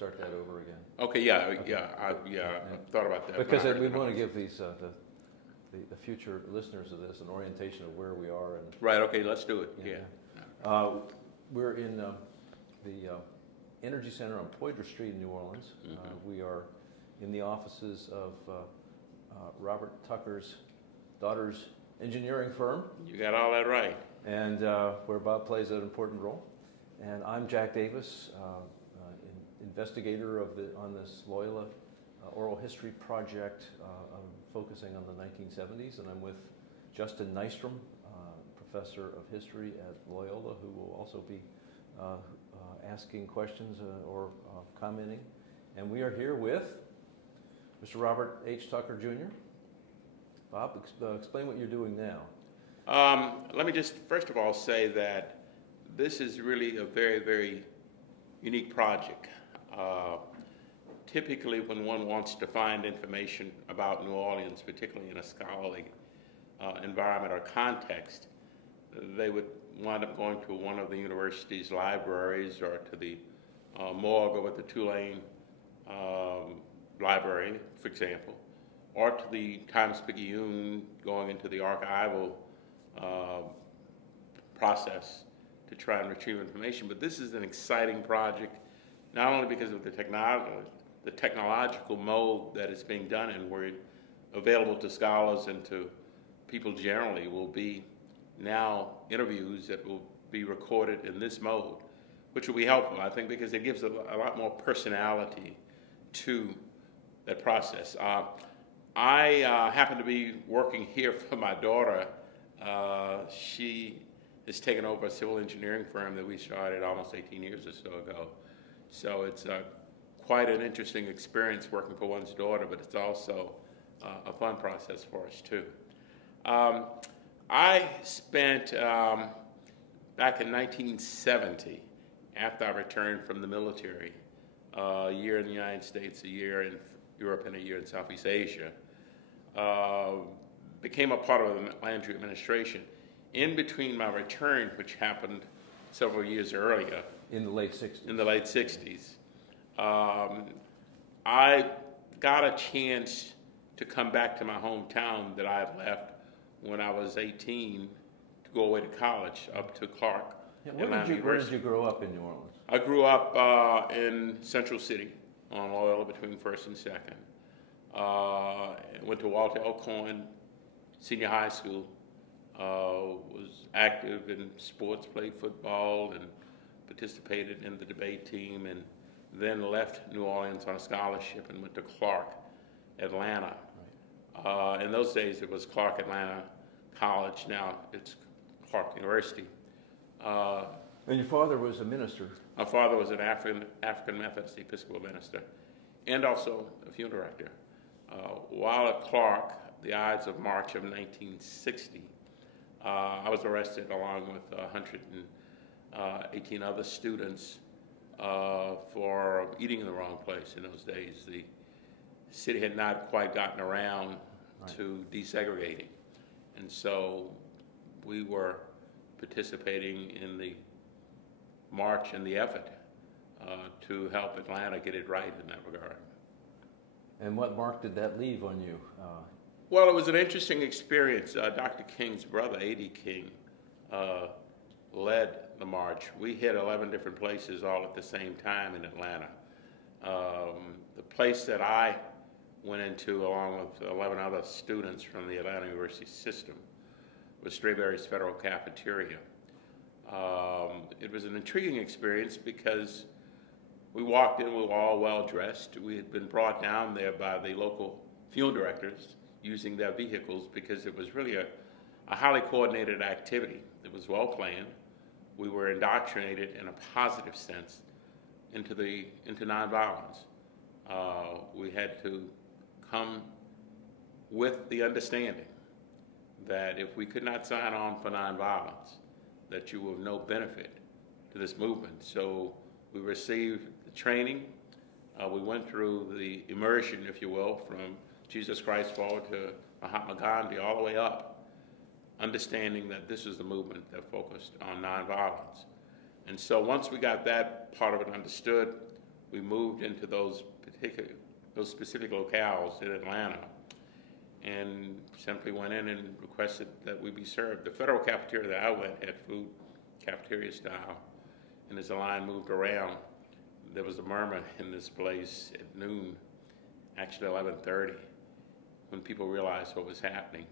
start that over again. Okay, yeah, I thought about that. Because we want to give these the future listeners of this an orientation of where we are. And right. Okay, let's do it. Yeah. We're in the Energy Center on Poydras Street in New Orleans. We are in the offices of Robert Tucker's daughter's engineering firm. You got all that right. And where Bob plays an important role. And I'm Jack Davis, investigator on this Loyola oral history project. I'm focusing on the 1970s, and I'm with Justin Nystrom, professor of history at Loyola, who will also be asking questions or commenting. And we are here with Mr. Robert H. Tucker, Jr. Bob, explain what you're doing now. Let me just first of all say that this is really a very, very unique project. Typically, when one wants to find information about New Orleans, particularly in a scholarly environment or context, they would wind up going to one of the university's libraries or to the morgue over at the Tulane Library, for example, or to the Times-Picayune, going into the archival process to try and retrieve information. But this is an exciting project, not only because of the technological mode that it's being done in, where available to scholars and to people generally will be now interviews that will be recorded in this mode, which will be helpful, I think, because it gives a lot more personality to that process. I happen to be working here for my daughter. She has taken over a civil engineering firm that we started almost 18 years or so ago. So it's quite an interesting experience working for one's daughter, but it's also a fun process for us too. I spent, back in 1970, after I returned from the military, a year in the United States, a year in Europe, and a year in Southeast Asia, became a part of the Landry administration. In between my return, which happened several years earlier. In the late 60s. In the late 60s. I got a chance to come back to my hometown that I had left when I was 18 to go away to college, up to Clark. Yeah, where did you grow up in New Orleans? I grew up in Central City on Loyola between 1st and 2nd. Went to Walter L. Cohen Senior High School. Was active in sports, played football, and participated in the debate team, and then left New Orleans on a scholarship and went to Clark, Atlanta. Right. In those days, it was Clark Atlanta College. Now it's Clark University. And your father was a minister? My father was an African Methodist Episcopal minister, and also a funeral director. While at Clark, the Ides of March of 1960, I was arrested along with 118 other students for eating in the wrong place. In those days, the city had not quite gotten around to desegregating. And so we were participating in the march and the effort to help Atlanta get it right in that regard. And what mark did that leave on you? Well, it was an interesting experience. Dr. King's brother, A.D. King, led the march. We hit 11 different places all at the same time in Atlanta. The place that I went into, along with 11 other students from the Atlanta University system, was Strayberry's Federal Cafeteria. It was an intriguing experience because we walked in, we were all well-dressed. We had been brought down there by the local funeral directors using their vehicles because it was really a highly coordinated activity. It was well planned. We were indoctrinated in a positive sense into nonviolence. We had to come with the understanding that if we could not sign on for nonviolence, that you were of no benefit to this movement. So we received the training. We went through the immersion, if you will, from Jesus Christ forward to Mahatma Gandhi, all the way up, understanding that this is the movement that focused on nonviolence. And so once we got that part of it understood, we moved into those specific locales in Atlanta, and simply went in and requested that we be served. The federal cafeteria that I went had food cafeteria style, and as the line moved around, there was a murmur in this place at noon, actually 11:30, when people realized what was happening.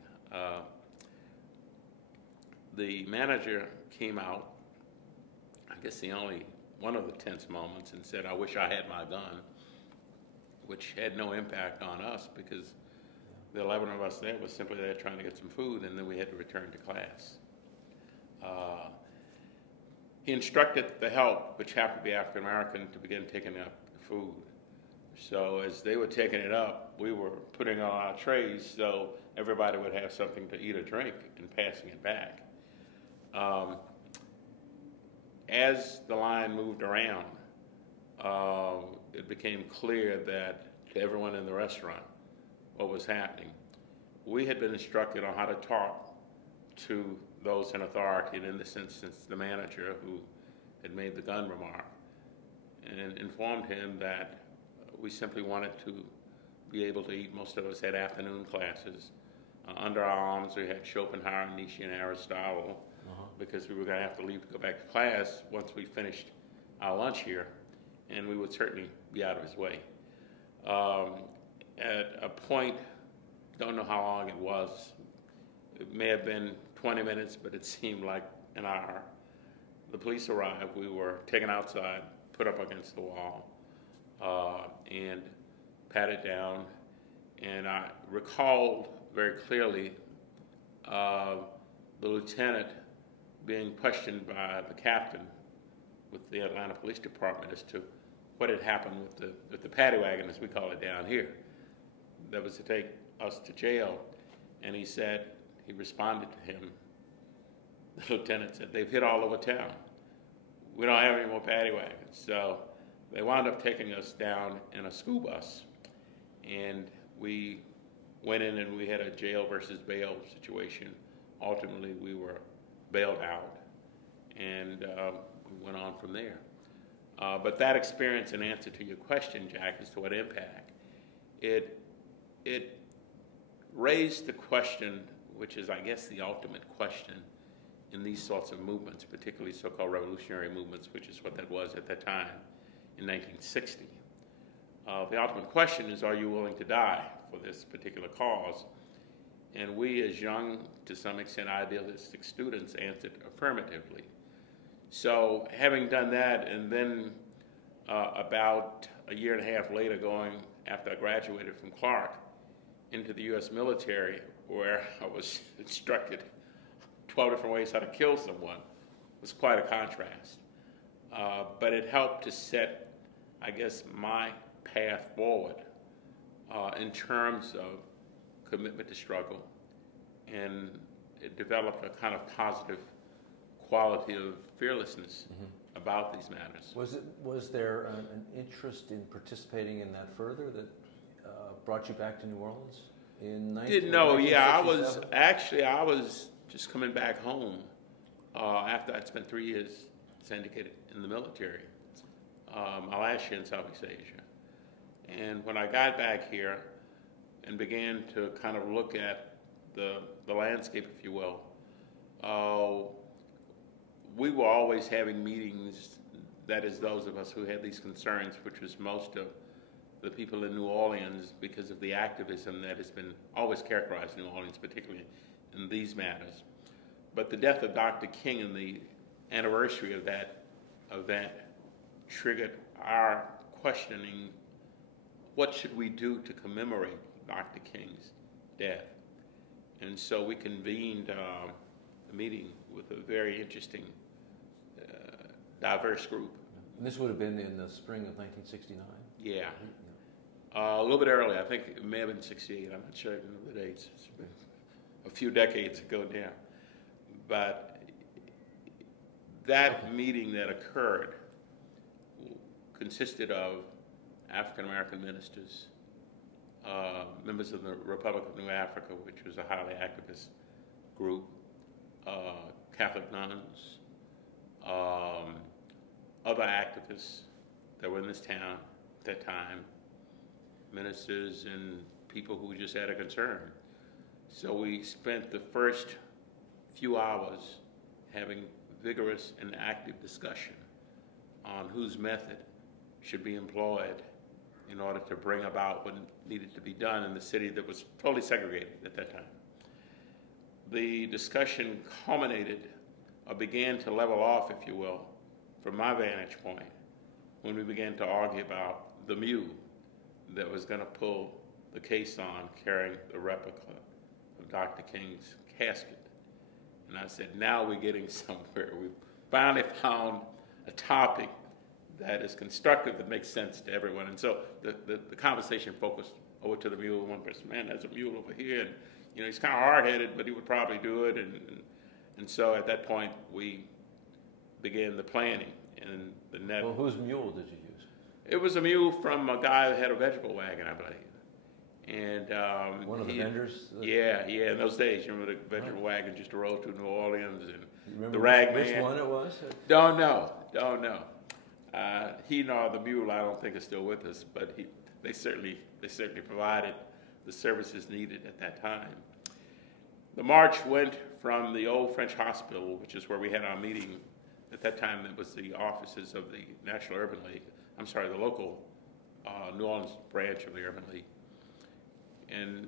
The manager came out, I guess one of the tense moments, and said, "I wish I had my gun," which had no impact on us because the 11 of us there was simply there trying to get some food, and then we had to return to class. He instructed the help, which happened to be African American, to begin taking up the food. So as they were taking it up, we were putting on our trays so everybody would have something to eat or drink and passing it back. As the line moved around, it became clear that to everyone in the restaurant what was happening. We had been instructed on how to talk to those in authority, and in this instance, the manager who had made the gun remark, and informed him that we simply wanted to be able to eat. Most of us had afternoon classes. Under our arms, we had Schopenhauer, Nietzsche, and Aristotle, because we were going to have to leave to go back to class once we finished our lunch here, and we would certainly be out of his way. At a point, don't know how long it was, it may have been 20 minutes, but it seemed like an hour. The police arrived, we were taken outside, put up against the wall, and patted down. And I recalled very clearly the lieutenant being questioned by the captain with the Atlanta Police Department as to what had happened with the paddy wagon, as we call it down here, that was to take us to jail. And he responded to him, the lieutenant said, "They've hit all over town. We don't have any more paddy wagons." So they wound up taking us down in a school bus, and we went in and we had a jail versus bail situation. Ultimately, we were bailed out, and we went on from there. But that experience, in answer to your question, Jack, as to what impact, it raised the question, which is, I guess, the ultimate question in these sorts of movements, particularly so-called revolutionary movements, which is what that was at that time in 1960. The ultimate question is, are you willing to die for this particular cause? And we, as young, to some extent, idealistic students, answered affirmatively. So having done that, and then about a year and a half later, going after I graduated from Clark into the U.S. military, where I was instructed 12 different ways how to kill someone, was quite a contrast. But it helped to set, I guess, my path forward in terms of commitment to struggle, and it developed a kind of positive quality of fearlessness about these matters. Was there an interest in participating in that further that brought you back to New Orleans in 1967? I was just coming back home after I'd spent 3 years syndicated in the military, my last year in Southeast Asia. And when I got back here and began to kind of look at the landscape, if you will, we were always having meetings, that is, those of us who had these concerns, which was most of the people in New Orleans, because of the activism that has been always characterized New Orleans, particularly in these matters. But the death of Dr. King and the anniversary of that event triggered our questioning, what should we do to commemorate Dr. King's death? And so we convened a meeting with a very interesting, diverse group. And this would have been in the spring of 1969? Yeah. A little bit early. I think it may have been 68. I'm not sure even of the dates. It's been a few decades ago now. But that meeting that occurred consisted of African American ministers, members of the Republic of New Africa, which was a highly activist group, Catholic nuns, other activists that were in this town, at that time, ministers and people who just had a concern. So we spent the first few hours having vigorous and active discussion on whose method should be employed in order to bring about what needed to be done in the city that was totally segregated at that time. The discussion culminated, or began to level off, if you will, from my vantage point, when we began to argue about the mule that was going to pull the caisson carrying the replica of Dr. King's casket. And I said, now we're getting somewhere. We finally found a topic that is constructive, that makes sense to everyone. And so the conversation focused over to the mule. One person, man, there's a mule over here, and he's kind of hard-headed, but he would probably do it. And so at that point, we began the planning and the net. Well, whose mule did you use? It was a mule from a guy that had a vegetable wagon, I believe. And one of the vendors? Yeah, in those days, you remember the vegetable wagon just rolled through New Orleans, and the rag which man. One it was? Don't know. He nor the mule, I don't think, is still with us, but they certainly provided the services needed at that time. The march went from the old French hospital, which is where we had our meeting. At that time, it was the offices of the National Urban League. I'm sorry, the local New Orleans branch of the Urban League. And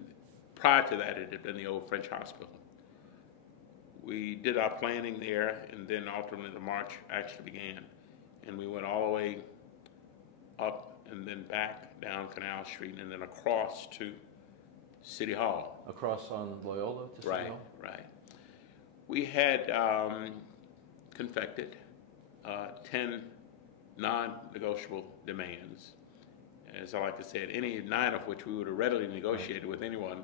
prior to that, it had been the old French hospital. We did our planning there, and then ultimately the march actually began. And we went all the way up and then back down Canal Street and then across to City Hall. Across on Loyola to City Hall? Right. We had confected 10 non-negotiable demands. As I like to say, any 9 of which we would have readily negotiated with anyone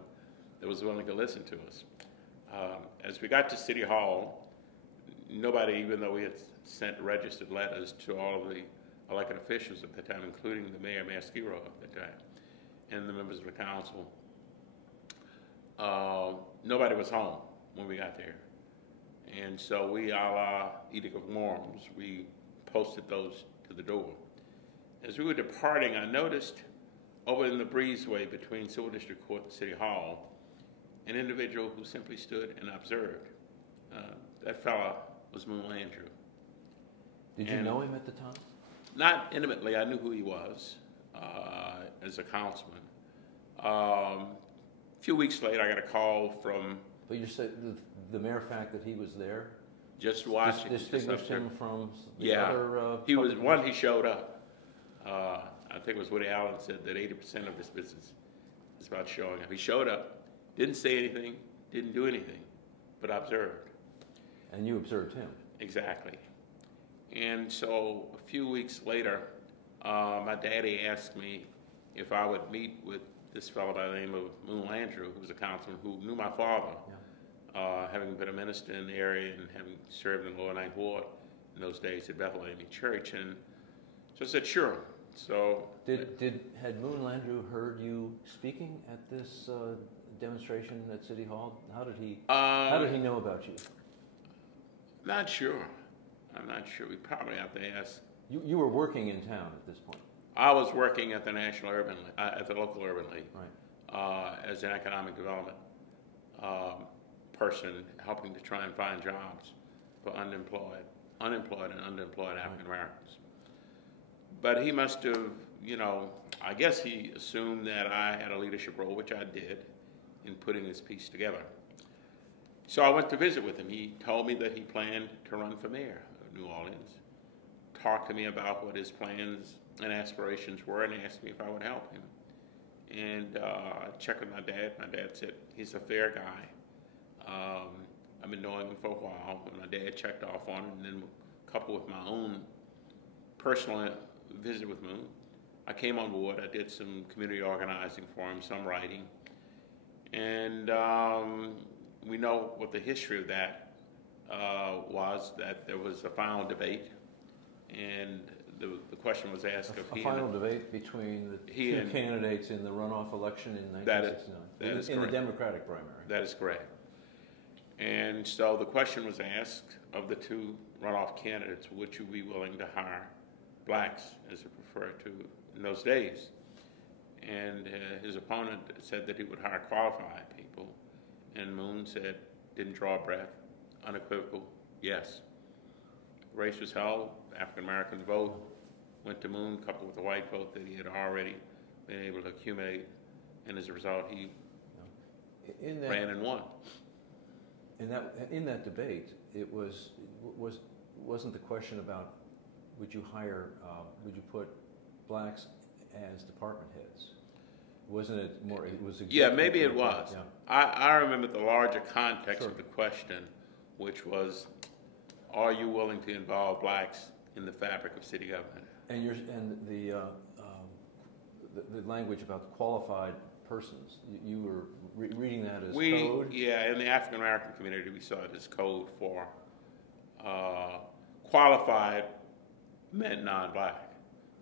that was willing to listen to us. As we got to City Hall, nobody, even though we had sent registered letters to all of the elected officials at the time, including the mayor, Mayor Skiro at the time, and the members of the council, nobody was home when we got there. And so we, a la Edict of Worms, we posted those to the door. As we were departing, I noticed over in the breezeway between Civil District Court and City Hall, an individual who simply stood and observed. That fella was Moon Landrew. Did you know him at the time? Not intimately. I knew who he was as a councilman. A few weeks later, I got a call from... But you said the mere fact that he was there just watching, distinguished him from the other... he was one. He showed up. I think it was Woody Allen said that 80% of this business is about showing up. He showed up, didn't say anything, didn't do anything, but observed. And you observed him? Exactly. And so a few weeks later, my daddy asked me if I would meet with this fellow by the name of Moon Landrew, who was a councilman who knew my father, having been a minister in the area and having served in the Lower Ninth Ward in those days at Bethlehem Church. And so I said, sure. So had Moon Landrew heard you speaking at this demonstration at City Hall? How did he know about you? Not sure. I'm not sure. We probably have to ask. You were working in town at this point. I was working at the National Urban League, at the local Urban League, right, as an economic development person, helping to try and find jobs for unemployed and underemployed African Americans. But he must have, I guess he assumed that I had a leadership role, which I did, in putting this piece together. So I went to visit with him. He told me that he planned to run for mayor of New Orleans, talked to me about what his plans and aspirations were, and asked me if I would help him. And I checked with my dad. My dad said, he's a fair guy. I've been knowing him for a while. When my dad checked off on it, and then coupled with my own personal visit with Moon, I came on board. I did some community organizing for him, some writing. And we know what the history of that was, that there was a final debate, and the question was asked of a final debate between the two candidates in the runoff election in 1969. That is in correct. The Democratic primary. That is correct. And so the question was asked of the two runoff candidates, would you be willing to hire blacks, as they refer to in those days. And his opponent said that he would hire qualified people. And Moon said, didn't draw a breath, unequivocal, yes. The race was held, African-American vote went to Moon, coupled with the white vote that he had already been able to accumulate. And as a result, he ran and won. In that debate, it wasn't the question about would you put blacks as department heads? Wasn't it more? It was. Yeah, maybe it was. Yeah. I remember the larger context Sure. of the question, which was, are you willing to involve blacks in the fabric of city government? And the language about qualified persons. You were reading that as code. Yeah, in the African American community, we saw it as code for qualified meant non-black.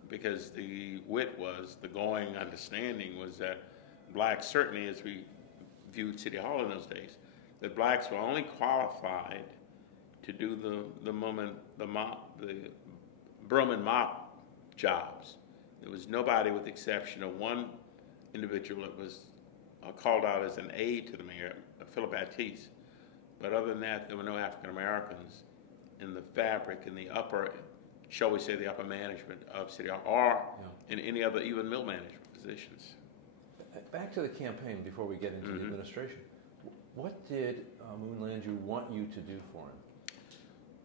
Because the going understanding was that blacks, certainly as we viewed City Hall in those days, that blacks were only qualified to do the broom and mop jobs. There was nobody, with the exception of one individual that was called out as an aide to the mayor, Philip Baptiste. But other than that, there were no African Americans in the fabric, in the upper, shall we say, the upper management of City Hall, or in any other, even mill management positions. Back to the campaign before we get into the administration. What did Moon Landrieu want you to do for him?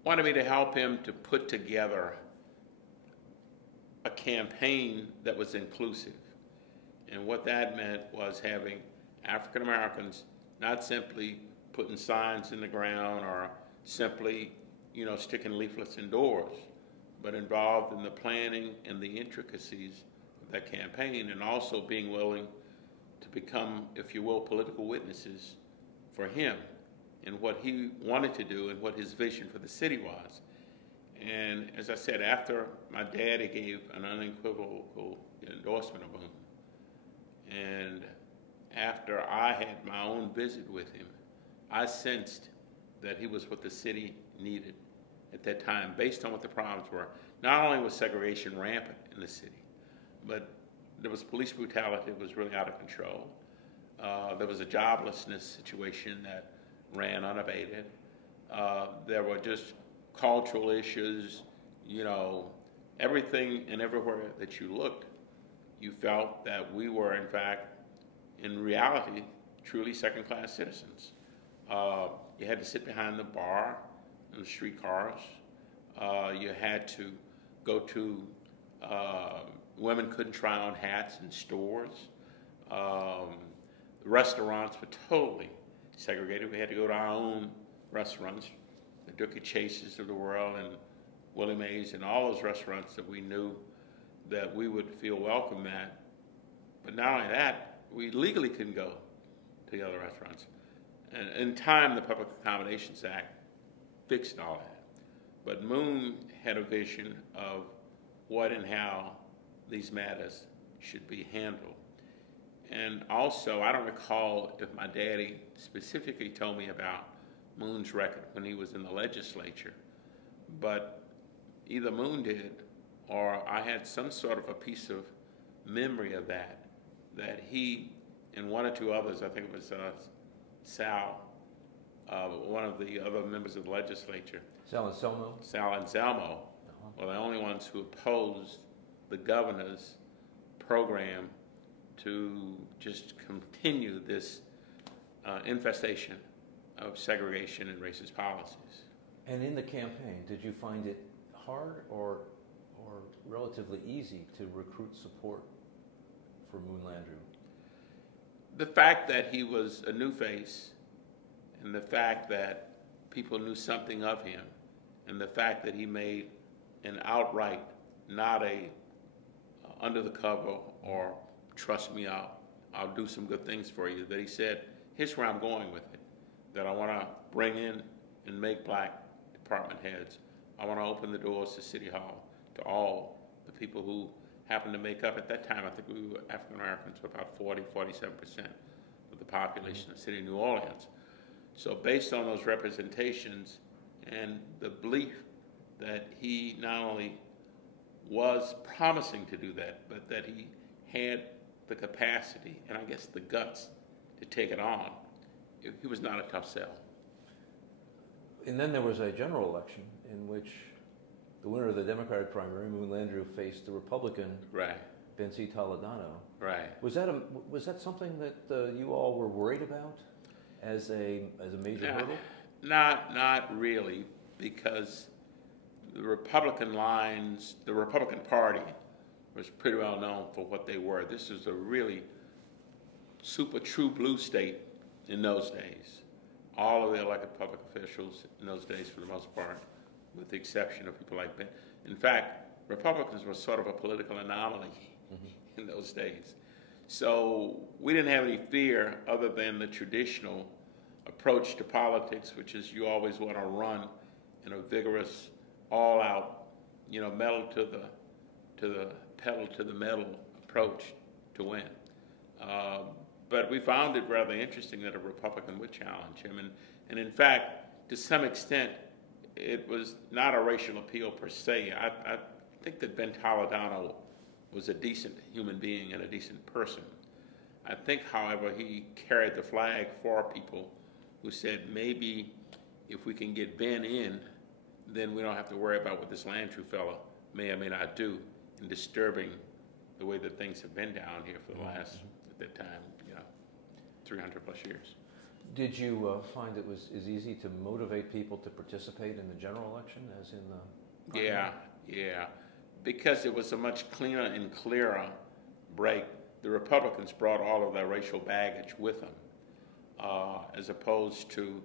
Wanted me to help him to put together a campaign that was inclusive. And what that meant was having African Americans not simply putting signs in the ground or simply, sticking leaflets indoors, but involved in the planning and the intricacies of that campaign, and also being willing to become, if you will, political witnesses for him and what he wanted to do and what his vision for the city was. And as I said, after my daddy gave an unequivocal endorsement of him, and after I had my own visit with him, I sensed that he was what the city needed at that time, based on what the problems were. Not only was segregation rampant in the city, but there was police brutality that was really out of control. There was a joblessness situation that ran unabated. There were just cultural issues, everything and everywhere that you looked, you felt that we were, in fact, in reality, truly second-class citizens. You had to sit behind the bar in the streetcars. You had to go to, women couldn't try on hats in stores. Restaurants were totally segregated. We had to go to our own restaurants, the Dookie Chases of the world and Willie Mae's and all those restaurants that we knew that we would feel welcome at. But not only that, we legally couldn't go to the other restaurants. And in time, the Public Accommodations Act fixed all that. But Moon had a vision of what and how these matters should be handled. And also, I don't recall if my daddy specifically told me about Moon's record when he was in the legislature, but either Moon did or I had some sort of a piece of memory of that he and one or two others, I think it was Sal, one of the other members of the legislature. Sal Anselmo? Sal Anselmo were the only ones who opposed the governor's program to just continue this infestation of segregation and racist policies. And in the campaign, did you find it hard or relatively easy to recruit support for Moon Landrieu? The fact that he was a new face, and the fact that people knew something of him, and the fact that he made an outright, not a under the cover or trust me, I'll do some good things for you, that he said, here's where I'm going with it, that I want to bring in and make black department heads. I want to open the doors to City Hall to all the people who happened to make up, at that time, I think we were African Americans were about 47% of the population of the city of New Orleans. So based on those representations and the belief that he not only was promising to do that, but that he had the capacity and I guess the guts to take it on. He was not a tough sell. And then there was a general election in which the winner of the Democratic primary, Moon Landrieu, faced the Republican, Right. Bensi Toledano. Right. Was that something that you all were worried about as a major hurdle? Not really, because the Republican lines, the Republican Party was pretty well known for what they were. This was a really super true blue state in those days. All of the elected public officials in those days, for the most part, with the exception of people like Ben. In fact, Republicans were sort of a political anomaly in those days. So we didn't have any fear other than the traditional approach to politics, which is you always want to run in a vigorous, all-out, metal to the pedal to the metal approach to win. But we found it rather interesting that a Republican would challenge him, and in fact, to some extent, it was not a racial appeal per se. I think that Ben Toledano was a decent human being and a decent person. I think, however, he carried the flag for people who said maybe if we can get Ben in, then we don't have to worry about what this Landrieu fellow may or may not do in disturbing the way that things have been down here for the last, at that time, 300 plus years. Did you find it was as easy to motivate people to participate in the general election as in the primary? Yeah. Because it was a much cleaner and clearer break. The Republicans brought all of their racial baggage with them, as opposed to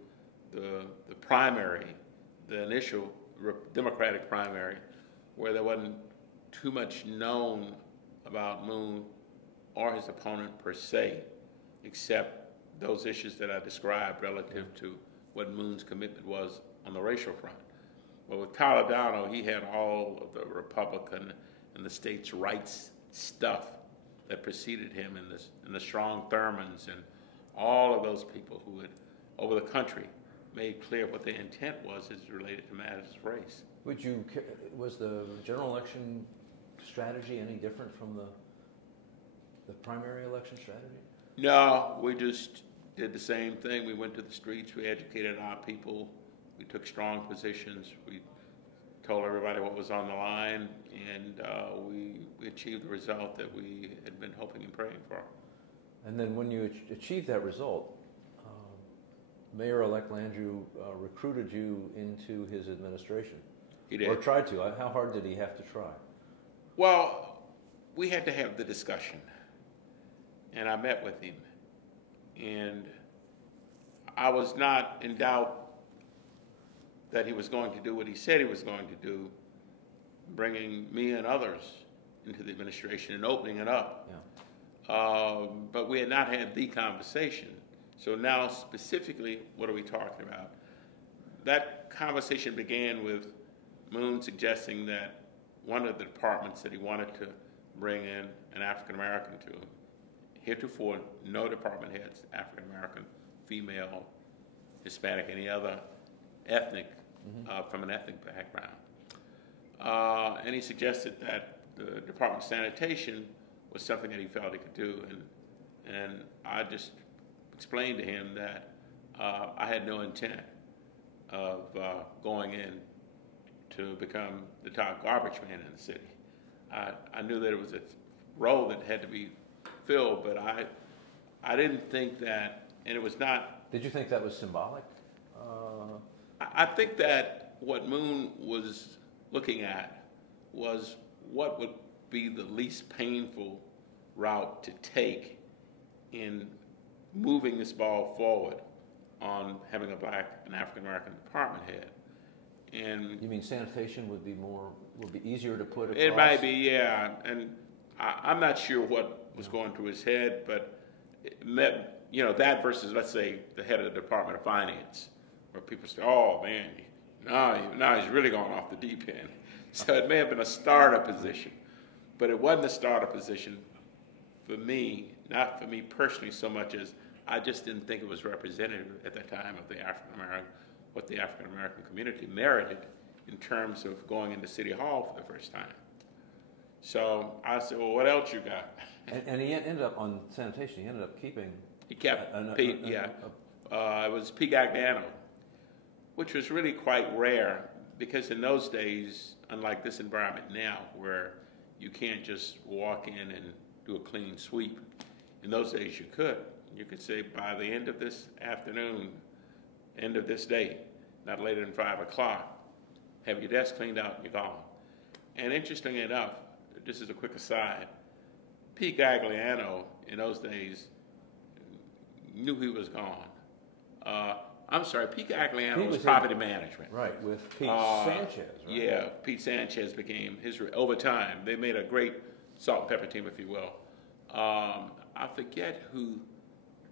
the primary, the initial Democratic primary, where there wasn't too much known about Moon or his opponent per se, except those issues that I described relative to what Moon's commitment was on the racial front. But with Toledano, he had all of the Republican and the states' rights stuff that preceded him, and the Strong Thurmans and all of those people who had, over the country, made clear what their intent was as related to matters of race. Was the general election strategy any different from the primary election strategy? No, we just did the same thing. We went to the streets, we educated our people, we took strong positions, we told everybody what was on the line, and we achieved the result that we had been hoping and praying for. And then when you achieved that result, Mayor-elect Landrieu recruited you into his administration. He did. Or tried to. How hard did he have to try? Well, we had to have the discussion, and I met with him, and I was not in doubt that he was going to do what he said he was going to do, bringing me and others into the administration and opening it up. Yeah. But we had not had the conversation. So now specifically, what are we talking about? That conversation began with Moon suggesting that one of the departments that he wanted to bring in an African American to, heretofore no department heads, African American, female, Hispanic, any other ethnic, from an ethnic background. And he suggested that the Department of Sanitation was something that he felt he could do, and I just explained to him that I had no intent of going in to become the top garbage man in the city. I knew that it was a role that had to be filled, but I didn't think that, and it was not. Did you think that was symbolic? I think that what Moon was looking at was what would be the least painful route to take in moving this ball forward on having a black and African American department head. And you mean sanitation would be easier to put across? It might be, yeah. And I'm not sure what was going through his head, but it met, that versus, let's say, the head of the Department of Finance, where people say, "Oh man, now he's really gone off the deep end." So it may have been a starter position, but it wasn't a starter position for me, not for me personally so much as I just didn't think it was representative at that time of the African American, what the African American community merited in terms of going into City Hall for the first time. So I said, well, what else you got? And he ended up on sanitation. He ended up keeping. He kept Pete, it was Pete Gagliano, which was really quite rare because in those days, unlike this environment now, where you can't just walk in and do a clean sweep. In those days, you could. You could say by the end of this afternoon, end of this day, not later than 5 o'clock, have your desk cleaned out and you're gone. And interestingly enough, this is a quick aside, Pete Gagliano in those days knew he was gone. I'm sorry, Pete Gagliano was property management. Right, with Pete Sanchez, right? Yeah, Pete Sanchez became his, over time, they made a great salt and pepper team, if you will. I forget who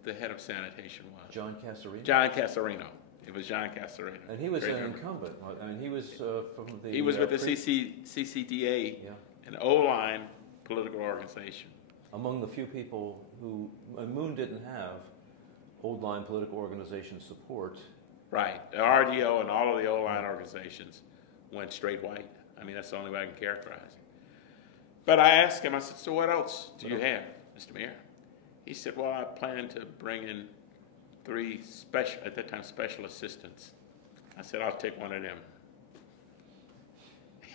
the head of sanitation was. John Casarino? John Casarino. It was John Casarino. And he was an incumbent. I mean, he was from the... He was with the CCTA, an O-line political organization. Among the few people who... Moon didn't have old-line political organization support. Right. The RDO and all of the O-line organizations went straight white. I mean, that's the only way I can characterize it. But I asked him, I said, so what else do you have, Mr. Mayor? He said, well, I plan to bring in 3 at that time, special assistants. I said, I'll take one of them.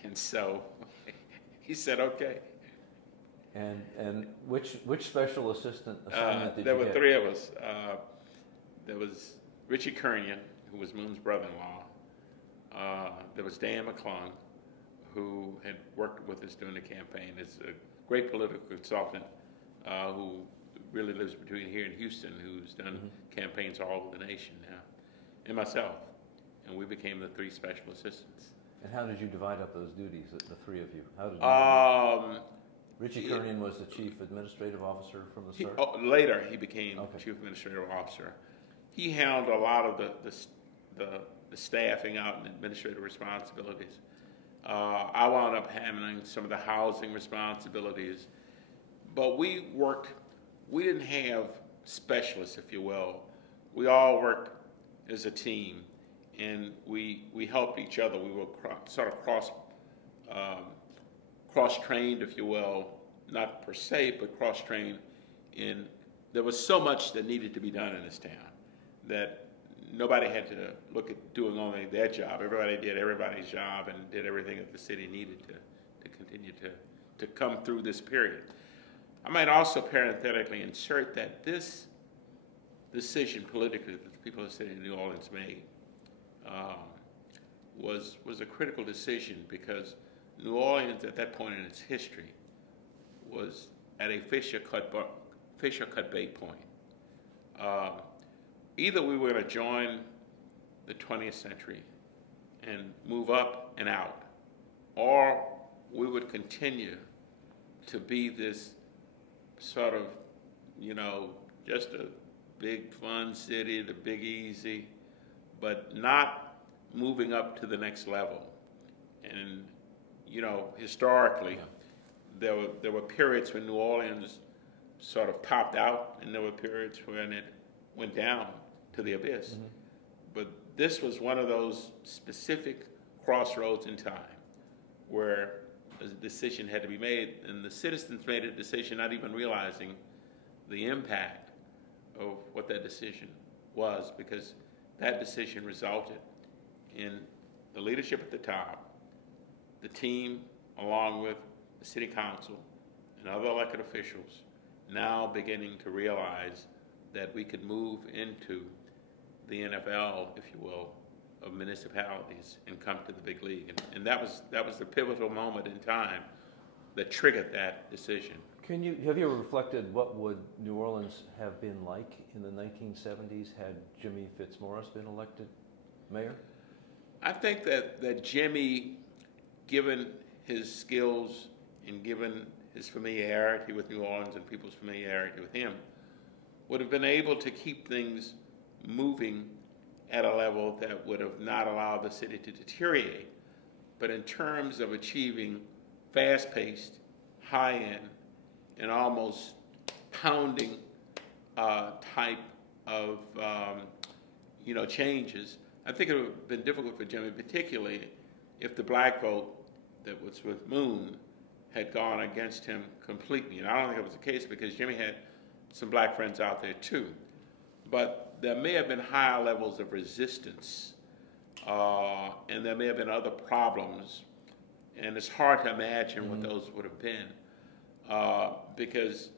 And so he said, okay. And which special assistant assignment did you get? There were 3 of us. There was Richie Kernion, who was Moon's brother-in-law. There was Dan McClung, who had worked with us during the campaign. Is a great political consultant who really lives between here and Houston, who's done campaigns all over the nation now, and myself. And we became the 3 special assistants. And how did you divide up those duties, the 3 of you? How did you Richie Kernion was the chief administrative officer from the start? Later, he became chief administrative officer. He handled a lot of the staffing out and administrative responsibilities. I wound up handling some of the housing responsibilities. But we didn't have specialists, if you will. We all worked as a team, and we helped each other. We were sort of cross-trained, if you will, not per se, but cross-trained in, there was so much that needed to be done in this town that nobody had to look at doing only their job. Everybody did everybody's job and did everything that the city needed to continue to come through this period. I might also parenthetically insert that this decision politically that the people of the city of New Orleans made was a critical decision because New Orleans at that point in its history was at a Fisher cut bait point. Either we were going to join the 20th century and move up and out, or we would continue to be this sort of, just a big fun city, the big easy, but not moving up to the next level. And, historically, there were periods when New Orleans sort of popped out, and there were periods when it went down to the abyss. But this was one of those specific crossroads in time where a decision had to be made, and the citizens made a decision not even realizing the impact of what that decision was, because that decision resulted in the leadership at the top, the team, along with the city council and other elected officials, now beginning to realize that we could move into the NFL, if you will, of municipalities and come to the big league. And that was the pivotal moment in time that triggered that decision. Have you ever reflected what would New Orleans have been like in the 1970s had Jimmy Fitzmaurice been elected mayor? I think that Jimmy, given his skills and given his familiarity with New Orleans and people's familiarity with him, would have been able to keep things moving at a level that would have not allowed the city to deteriorate. But in terms of achieving fast-paced, high-end, and almost pounding type of changes, I think it would have been difficult for Jimmy, particularly if the black vote that was with Moon had gone against him completely. And I don't think it was the case because Jimmy had some black friends out there too. But there may have been higher levels of resistance, and there may have been other problems. And it's hard to imagine what those would have been, because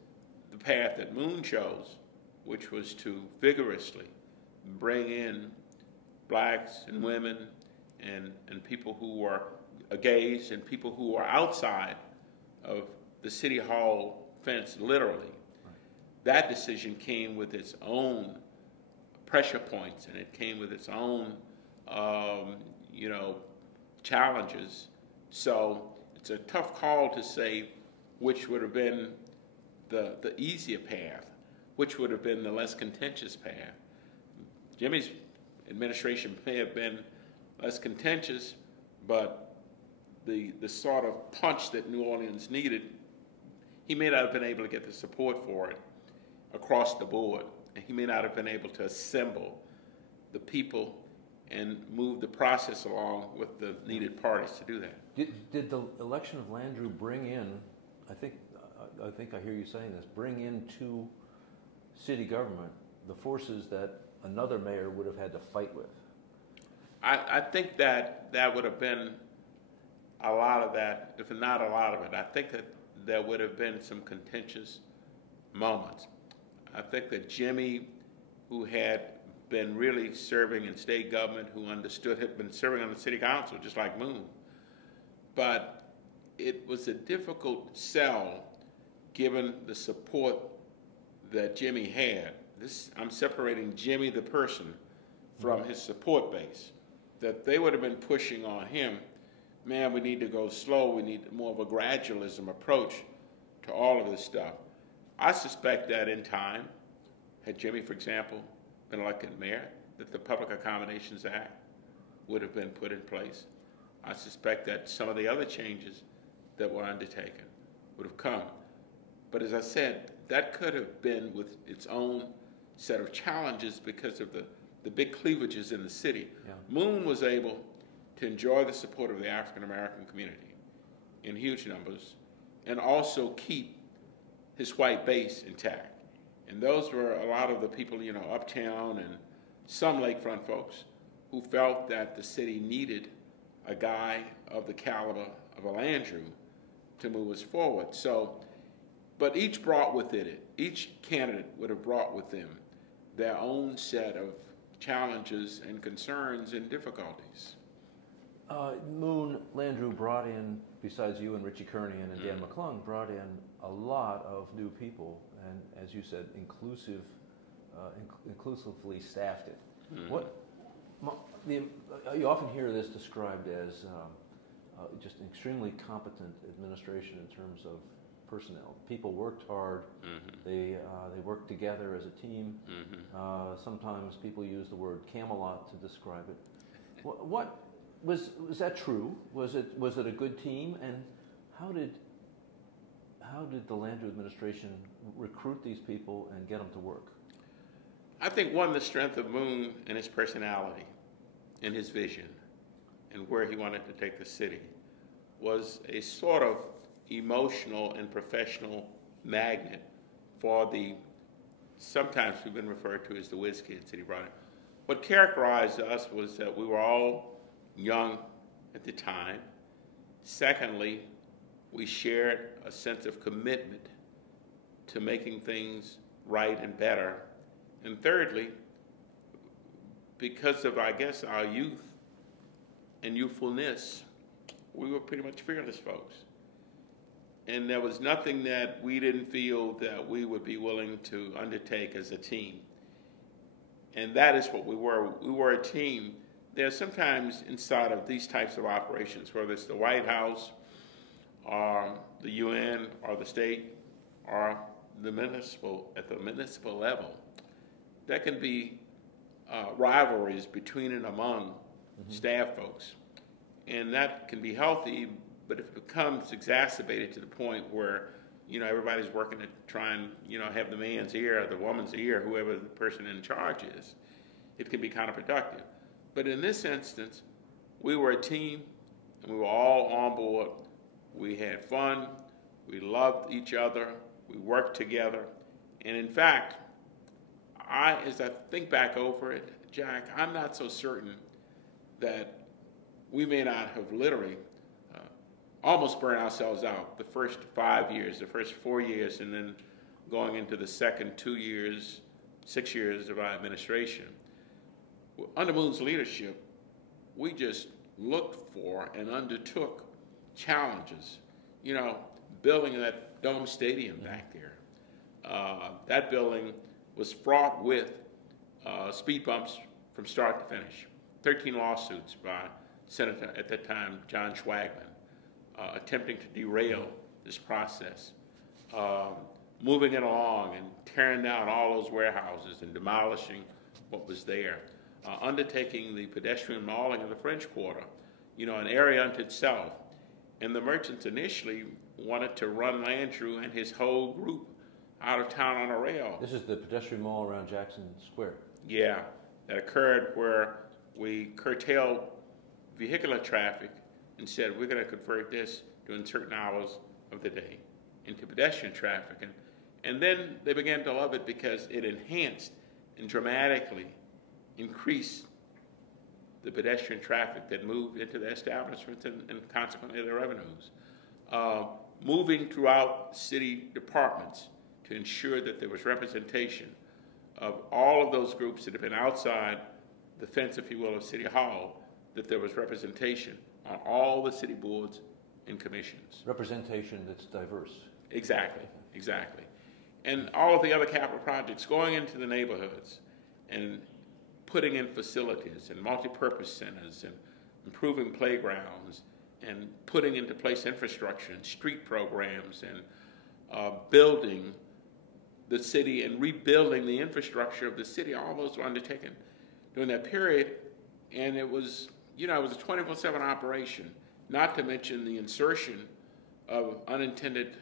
the path that Moon chose, which was to vigorously bring in blacks and women and people who were gays and people who were outside of the city hall fence, literally. That decision came with its own pressure points, and it came with its own, challenges. So it's a tough call to say which would have been the easier path, which would have been the less contentious path. Jimmy's administration may have been less contentious, but the sort of punch that New Orleans needed, he may not have been able to get the support for it across the board. And he may not have been able to assemble the people and move the process along with the needed parties to do that. Did the election of Landrieu bring in, I think I hear you saying this, bring into city government the forces that another mayor would have had to fight with? I think that would have been a lot of that, if not a lot of it. I think that there would have been some contentious moments. I think that Jimmy, who had been really serving in state government, who understood, had been serving on the city council, just like Moon. But it was a difficult sell given the support that Jimmy had. I'm separating Jimmy the person from his support base. That they would have been pushing on him, man, we need to go slow, we need more of a gradualism approach to all of this stuff. I suspect that in time, had Jimmy, for example, been elected mayor, that the Public Accommodations Act would have been put in place. I suspect that some of the other changes that were undertaken would have come. But as I said, that could have been with its own set of challenges because of the big cleavages in the city. Yeah. Moon was able to enjoy the support of the African American community in huge numbers and also keep his white base intact. And those were a lot of the people, uptown and some lakefront folks who felt that the city needed a guy of the caliber of a Landrieu to move us forward. So, but each brought with it, each candidate would have brought with them their own set of challenges and concerns and difficulties. Moon, Landrieu brought in, besides you and Richie Kernian and Dan McClung, brought in a lot of new people, and as you said, inclusively staffed it. You often hear this described as just an extremely competent administration in terms of personnel. People worked hard. They worked together as a team. Sometimes people use the word Camelot to describe it. What was that true? Was it a good team? And how did the Landrieu administration recruit these people and get them to work? I think one, the strength of Moon and his personality and his vision and where he wanted to take the city was a sort of emotional and professional magnet for the, sometimes we've been referred to as the whiz kids that he brought in. What characterized us was that we were all young at the time. Secondly, we shared a sense of commitment to making things right and better. And thirdly, because of, I guess, our youth and youthfulness, we were pretty much fearless folks. And there was nothing that we didn't feel that we would be willing to undertake as a team. And that is what we were. We were a team. There's sometimes inside of these types of operations, whether it's the White House, or the UN, or the state, or the municipal, at the municipal level, there can be rivalries between and among staff folks. And that can be healthy, but if it becomes exacerbated to the point where, everybody's working to try and, have the man's ear or the woman's ear, whoever the person in charge is, it can be counterproductive. But in this instance, we were a team, and we were all on board. We had fun, We loved each other. We worked together. And in fact, as I think back over it, Jack, I'm not so certain that we may not have literally almost burned ourselves out the first 5 years, the first 4 years, and then going into the second 2 years, 6 years of our administration. Under Moon's leadership, we just looked for and undertook challenges. You know, building that Dome Stadium back there. That building was fraught with speed bumps from start to finish. 13 lawsuits by Senator at that time, John Schwagman, attempting to derail this process. Moving it along and tearing down all those warehouses and demolishing what was there. Undertaking the pedestrian mauling of the French Quarter, you know, an area unto itself. And the merchants initially wanted to run Landrew and his whole group out of town on a rail. This is the pedestrian mall around Jackson Square. Yeah, that occurred where we curtailed vehicular traffic and said we're going to convert this during certain hours of the day into pedestrian traffic. And then they began to love it because it enhanced and dramatically increased the pedestrian traffic that moved into the establishments and consequently the revenues. Moving throughout city departments to ensure that there was representation of all of those groups that have been outside the fence, if you will, of City Hall, that there was representation on all the city boards and commissions. Representation that's diverse. Exactly, exactly. And all of the other capital projects going into the neighborhoods and putting in facilities and multi-purpose centers and improving playgrounds and putting into place infrastructure and street programs and building the city and rebuilding the infrastructure of the city. All those were undertaken during that period. And it was, you know, it was a 24/7 operation, not to mention the insertion of unintended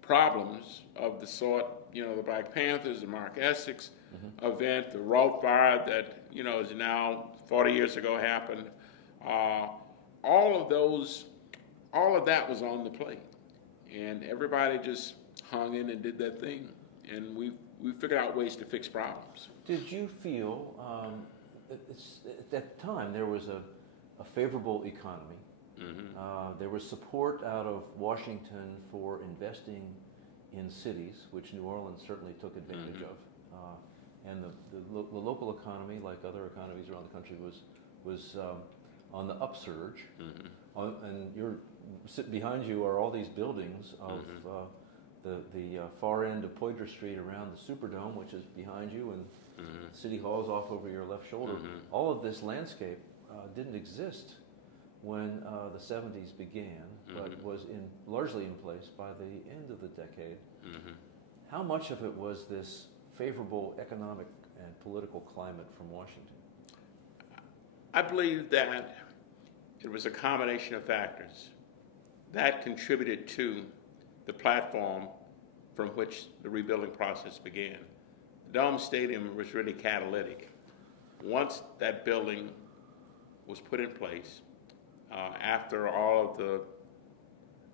problems of the sort, you know, the Black Panthers, the Mark Essex event, the Roth fire that, you know, is now 40 years ago happened. All of that was on the plate. And everybody just hung in and did that thing. And we figured out ways to fix problems. Did you feel, at that time, there was a favorable economy. There was support out of Washington for investing in cities, which New Orleans certainly took advantage of. And the local economy, like other economies around the country, was on the upsurge. And behind you are all these buildings of the far end of Poydras Street around the Superdome, which is behind you, and City Hall is off over your left shoulder. All of this landscape didn't exist when the 70s began, but was largely in place by the end of the decade. How much of it was this favorable economic and political climate from Washington? I believe that it was a combination of factors that contributed to the platform from which the rebuilding process began. The Dome Stadium was really catalytic. Once that building was put in place, after all of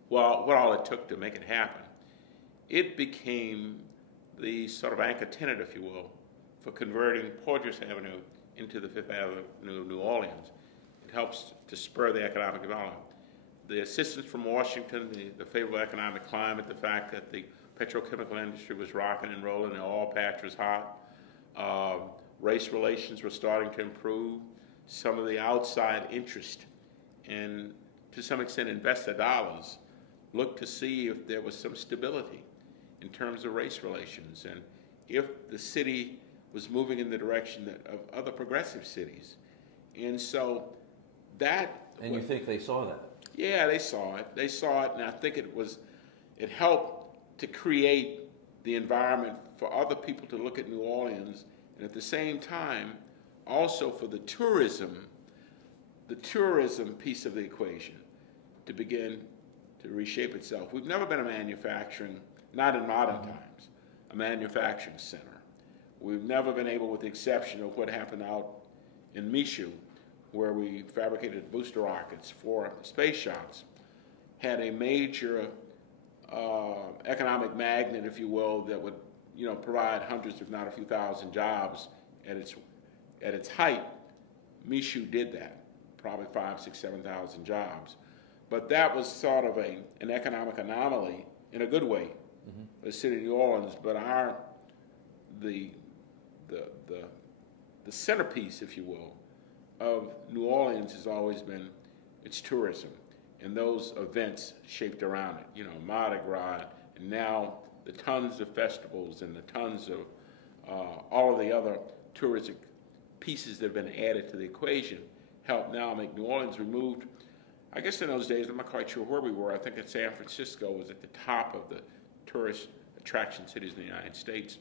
what all it took to make it happen, it became the sort of anchor tenant, if you will, for converting Poydras Avenue into the Fifth Avenue of New Orleans. It helps to spur the economic development. The assistance from Washington, the favorable economic climate, the fact that the petrochemical industry was rocking and rolling, the oil patch was hot, race relations were starting to improve, some of the outside interest and to some extent investor dollars looked to see if there was some stability in terms of race relations and if the city was moving in the direction of other progressive cities. And so that... And you think they saw that? Yeah, they saw it. They saw it, and I think it helped to create the environment for other people to look at New Orleans, and at the same time, also for the tourism piece of the equation to begin to reshape itself. We've never been a manufacturing, not in modern times, a manufacturing center. We've never been able, with the exception of what happened out in Michoud, where we fabricated booster rockets for space shots, had a major economic magnet, if you will, that would, provide hundreds, if not a few thousand jobs at its height. Michoud did that, probably 5, 6, 7,000 jobs. But that was sort of an economic anomaly in a good way, the city of New Orleans. But the centerpiece, if you will, of New Orleans has always been its tourism and those events shaped around it. Mardi Gras, and now the tons of festivals and the tons of all of the other touristic pieces that have been added to the equation help now make New Orleans. We moved, I guess in those days, I'm not quite sure where we were. I think that San Francisco was at the top of the tourist attraction cities in the United States.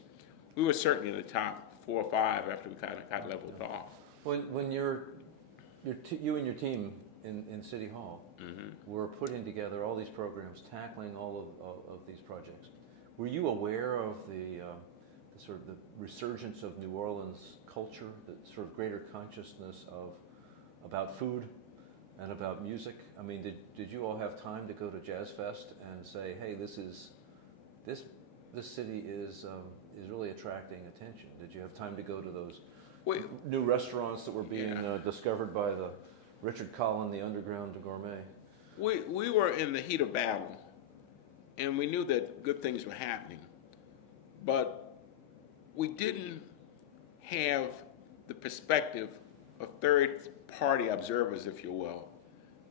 We were certainly in the top 4 or 5 after we kind of got leveled off. When you and your team in City Hall were putting together all these programs, tackling all of these projects, were you aware of the sort of the resurgence of New Orleans culture, the sort of greater consciousness about food and about music? I mean, did you all have time to go to Jazz Fest and say, hey, this city is really attracting attention? Did you have time to go to those new restaurants that were being discovered by the Richard Collin, the underground gourmet? We were in the heat of battle, and we knew that good things were happening, but we didn't have the perspective of third-party observers, if you will,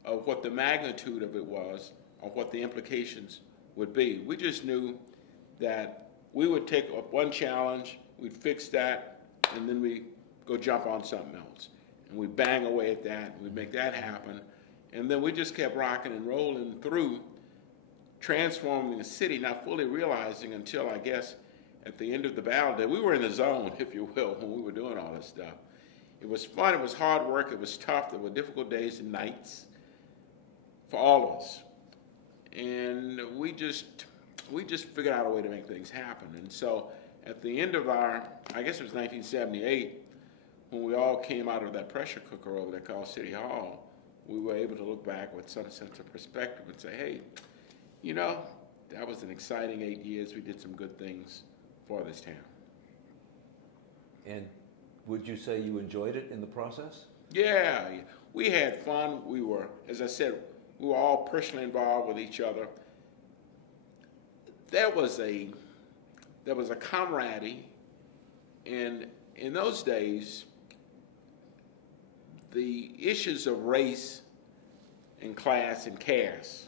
of what the magnitude of it was or what the implications would be. We just knew that we would take up one challenge, we'd fix that, and then we go jump on something else. And we bang away at that, we'd make that happen, and then we just kept rocking and rolling through, transforming the city, not fully realizing until, I guess, at the end of the battle that we were in the zone, if you will, when we were doing all this stuff. It was fun, it was hard work, it was tough, there were difficult days and nights for all of us. And we just figured out a way to make things happen. And so at the end of I guess it was 1978, when we all came out of that pressure cooker over there called City Hall, we were able to look back with some sense of perspective and say, hey, that was an exciting 8 years. We did some good things for this town. And would you say you enjoyed it in the process? Yeah, we had fun. We were, as I said, we were all personally involved with each other. There was a camaraderie, and in those days, the issues of race and class and caste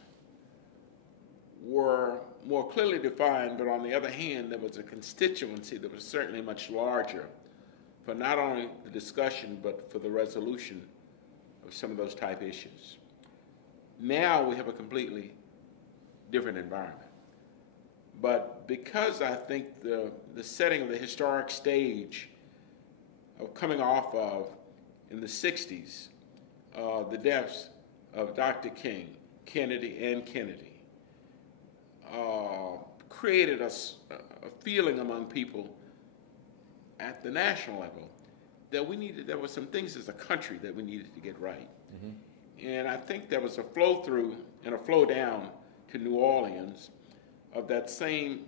were more clearly defined, but on the other hand, there was a constituency that was certainly much larger for not only the discussion, but for the resolution of some of those type issues. Now we have a completely different environment. But because I think the setting of the historic stage of coming off of, in the 60s, the deaths of Dr. King, Kennedy, created a feeling among people at the national level that there were some things as a country that we needed to get right. And I think there was a flow through and a flow down to New Orleans of that same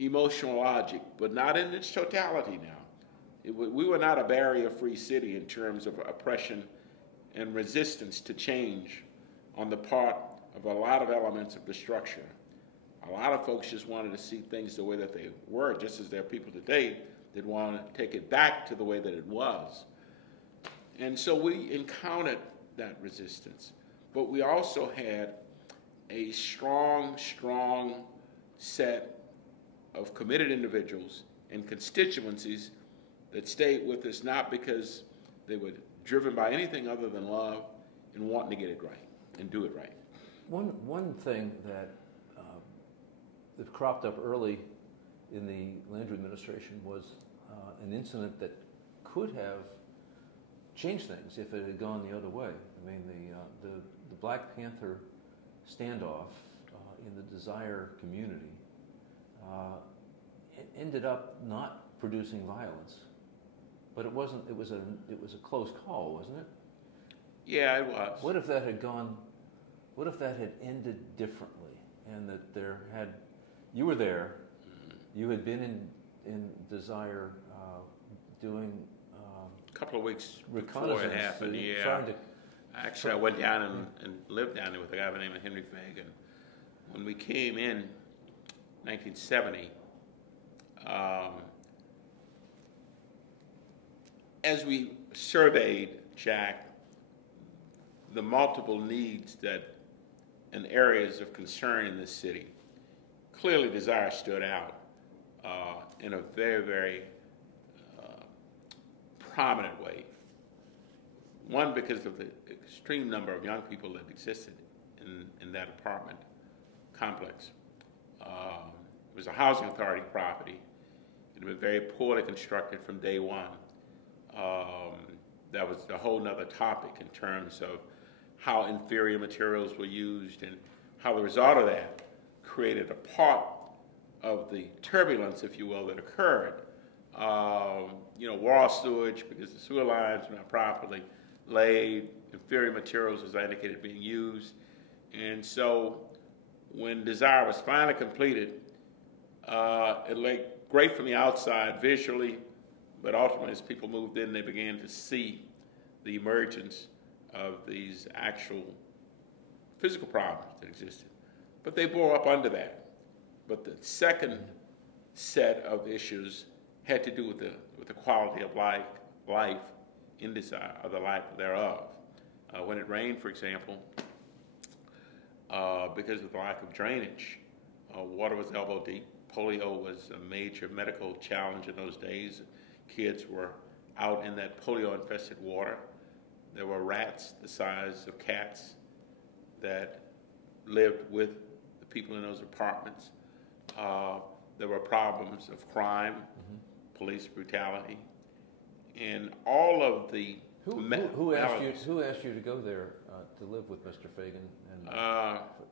emotional logic, but not in its totality now. We were not a barrier-free city in terms of oppression and resistance to change on the part of a lot of elements of the structure. A lot of folks just wanted to see things the way that they were, just as there are people today that want to take it back to the way that it was. And so we encountered that resistance. But we also had a strong set of committed individuals and constituencies that stayed with us, not because they were driven by anything other than love and wanting to get it right and do it right. One thing that cropped up early in the Landry administration was an incident that could have changed things if it had gone the other way. I mean, the Black Panther standoff in the Desire community it ended up not producing violence, but it wasn't. It was a close call, wasn't it? Yeah, it was. What if that had gone? What if that had ended differently? and that you were there, you had been in Desire doing A couple of weeks before reconnaissance. it happened, yeah. Trying to, Actually, I went down and lived down there with a guy by the name of Henry Fagan. When we came in 1970, as we surveyed, Jack, the multiple needs that and areas of concern in this city, clearly Desire stood out in a very, very prominent way. One, because of the extreme number of young people that existed in that apartment complex. It was a housing authority property. It had been very poorly constructed from day one. That was a whole nother topic in terms of how inferior materials were used and how the result of that created a part of the turbulence, if you will, that occurred. Raw sewage because the sewer lines were not properly laid, inferior materials, as I indicated, being used. And so when Desire was finally completed, it looked great from the outside visually, but ultimately as people moved in, they began to see the emergence of these actual physical problems that existed. But they bore up under that. But the second set of issues had to do with the quality of life in Desire, or the life thereof. When it rained, for example, because of the lack of drainage, water was elbow deep. Polio was a major medical challenge in those days. Kids were out in that polio-infested water. There were rats the size of cats that lived with the people in those apartments. There were problems of crime, police brutality, and all of the who asked you to go there to live with Mr. Fagan?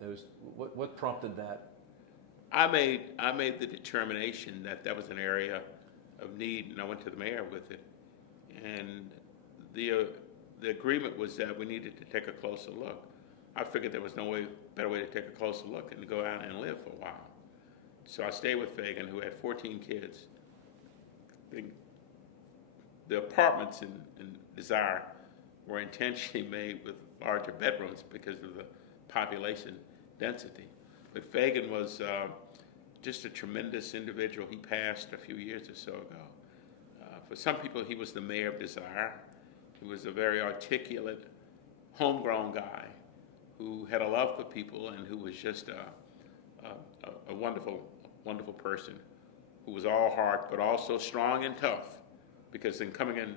And what prompted that? I made the determination that was an area of need, and I went to the mayor with it. And the agreement was that we needed to take a closer look. I figured there was no better way to take a closer look than to go out and live for a while. So I stayed with Fagan, who had 14 kids. The apartments in Desire were intentionally made with larger bedrooms because of the population density. But Fagan was just a tremendous individual. He passed a few years or so ago. For some people, he was the mayor of Desire. He was a very articulate, homegrown guy who had a love for people and who was just a wonderful, wonderful person who was all heart, but also strong and tough. Because in coming up in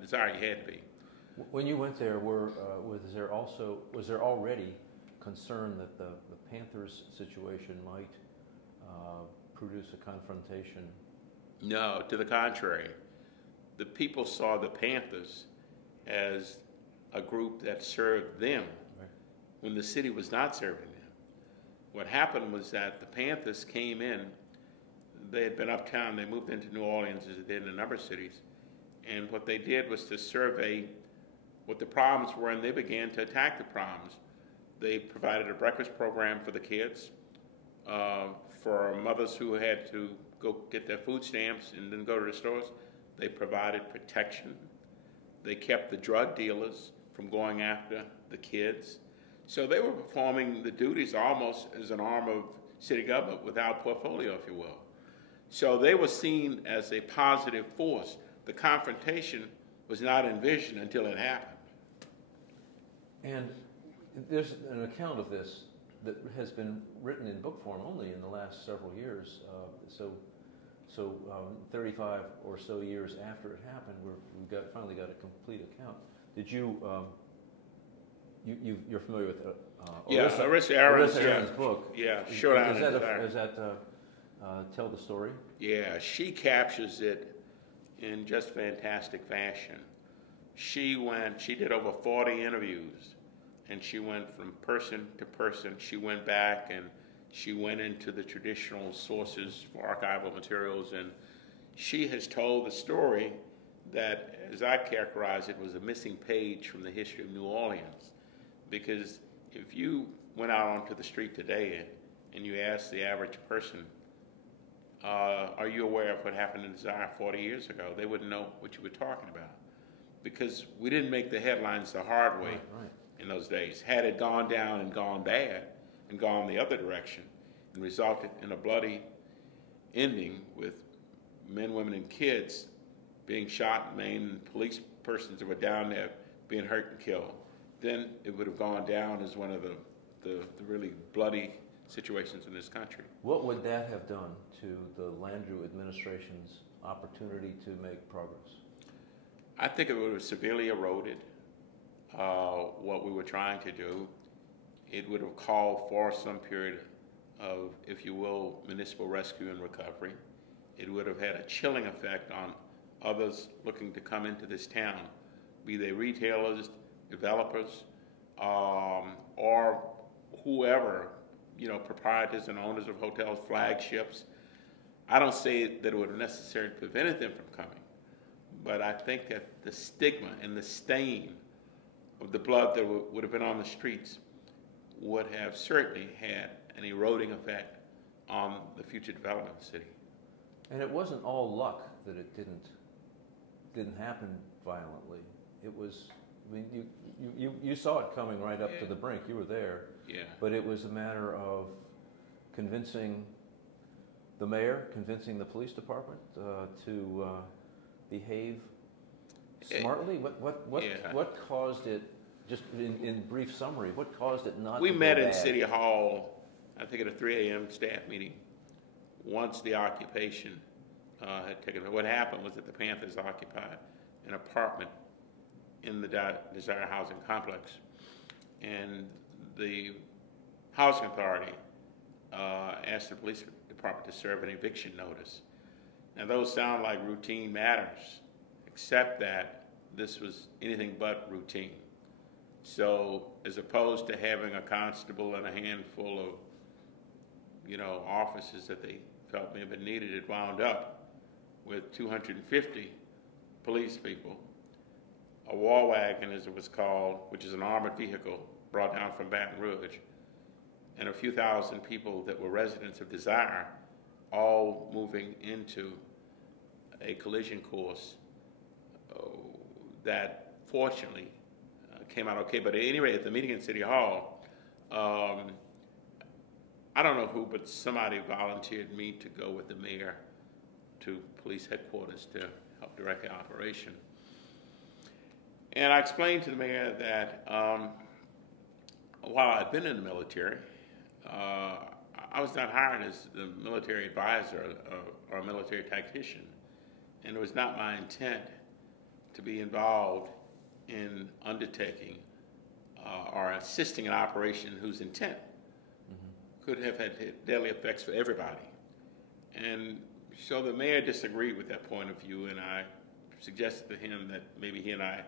Desire, you had to be. When you went there, was there already concern that the Panthers situation might produce a confrontation? No, to the contrary. The people saw the Panthers as a group that served them when the city was not serving them. What happened was that the Panthers came in. They had been uptown. They moved into New Orleans, as they did in a number of cities. And what they did was to survey what the problems were, and they began to attack the problems. They provided a breakfast program for the kids, for mothers who had to go get their food stamps and then go to the stores. They provided protection. They kept the drug dealers from going after the kids. So they were performing the duties almost as an arm of city government without portfolio, if you will. So they were seen as a positive force. The confrontation was not envisioned until it happened. And there's an account of this that has been written in book form only in the last several years. So 35 or so years after it happened, we've finally got a complete account. Did you? You're familiar with Orissa Aaron's book? Yeah, Showdown. Does that tell the story? Yeah, she captures it in just fantastic fashion. She did over 40 interviews, and she went from person to person. She went back and she went into the traditional sources for archival materials, and she has told the story that, as I characterize it, was a missing page from the history of New Orleans. Because if you went out onto the street today and you ask the average person, are you aware of what happened in Desire 40 years ago? They wouldn't know what you were talking about, because we didn't make the headlines the hard way in those days. Had it gone down and gone bad and gone the other direction and resulted in a bloody ending with men, women, and kids being shot and maimed, and police persons that were down there being hurt and killed, then it would have gone down as one of the really bloody situations in this country. What would that have done to the Landrieu administration's opportunity to make progress? I think it would have severely eroded what we were trying to do. It would have called for some period of, if you will, municipal rescue and recovery. It would have had a chilling effect on others looking to come into this town, be they retailers, developers, or whoever, proprietors and owners of hotels, flagships. I don't say that it would have necessarily prevented them from coming, but I think that the stigma and the stain of the blood that would have been on the streets would have certainly had an eroding effect on the future development of the city. And it wasn't all luck that it didn't happen violently. It was, I mean, you saw it coming right up to the brink. You were there. Yeah. But it was a matter of convincing the mayor, convincing the police department to behave smartly. What caused it? Just in brief summary, what caused it not? We to met go in bad? City Hall, I think at a 3 a.m. staff meeting. Once the occupation had taken, what happened was that the Panthers occupied an apartment in the Desire Housing Complex, and the Housing Authority asked the police department to serve an eviction notice. Now those sound like routine matters, except that this was anything but routine. So as opposed to having a constable and a handful of, officers that they felt may have been needed, it wound up with 250 police people, a war wagon, as it was called, which is an armored vehicle brought down from Baton Rouge, and a few thousand people that were residents of Desire, all moving into a collision course that fortunately came out okay. But at any rate, at the meeting in City Hall, I don't know who, but somebody volunteered me to go with the mayor to police headquarters to help direct the operation. And I explained to the mayor that while I'd been in the military, I was not hired as the military advisor or a military tactician. And it was not my intent to be involved in undertaking or assisting an operation whose intent could have had deadly effects for everybody. And so the mayor disagreed with that point of view, and I suggested to him that maybe he and I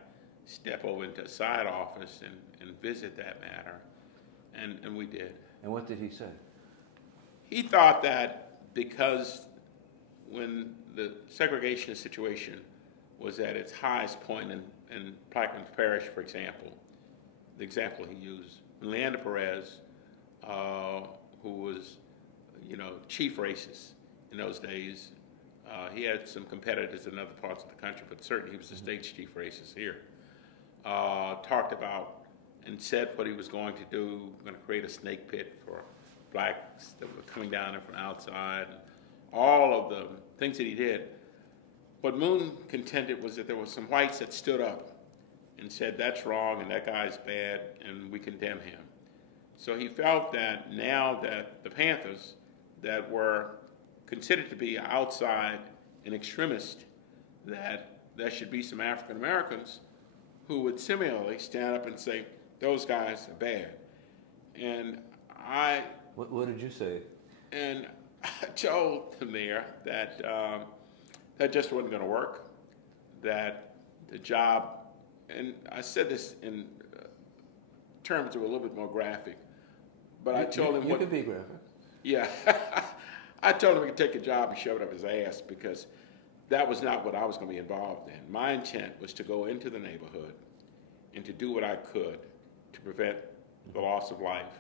step over into a side office and visit that matter, and we did. And what did he say? He thought that because when the segregation situation was at its highest point in Plaquemines Parish, for example, the example he used, Leander Perez, who was, chief racist in those days, he had some competitors in other parts of the country, but certainly he was the state's chief racist here, talked about and said what he was going to do, going to create a snake pit for blacks that were coming down there from outside, and all of the things that he did. What Moon contended was that there were some whites that stood up and said, that's wrong and that guy's bad and we condemn him. So he felt that now that the Panthers that were considered to be outside and extremist, that there should be some African Americans who would similarly stand up and say, those guys are bad. And I... What did you say? And I told the mayor that that just wasn't going to work, that the job, and I said this in terms that were a little bit more graphic, but I told him... You could be graphic. Yeah. I told him he could take a job and shove it up his ass, because that was not what I was going to be involved in. My intent was to go into the neighborhood and to do what I could to prevent the loss of life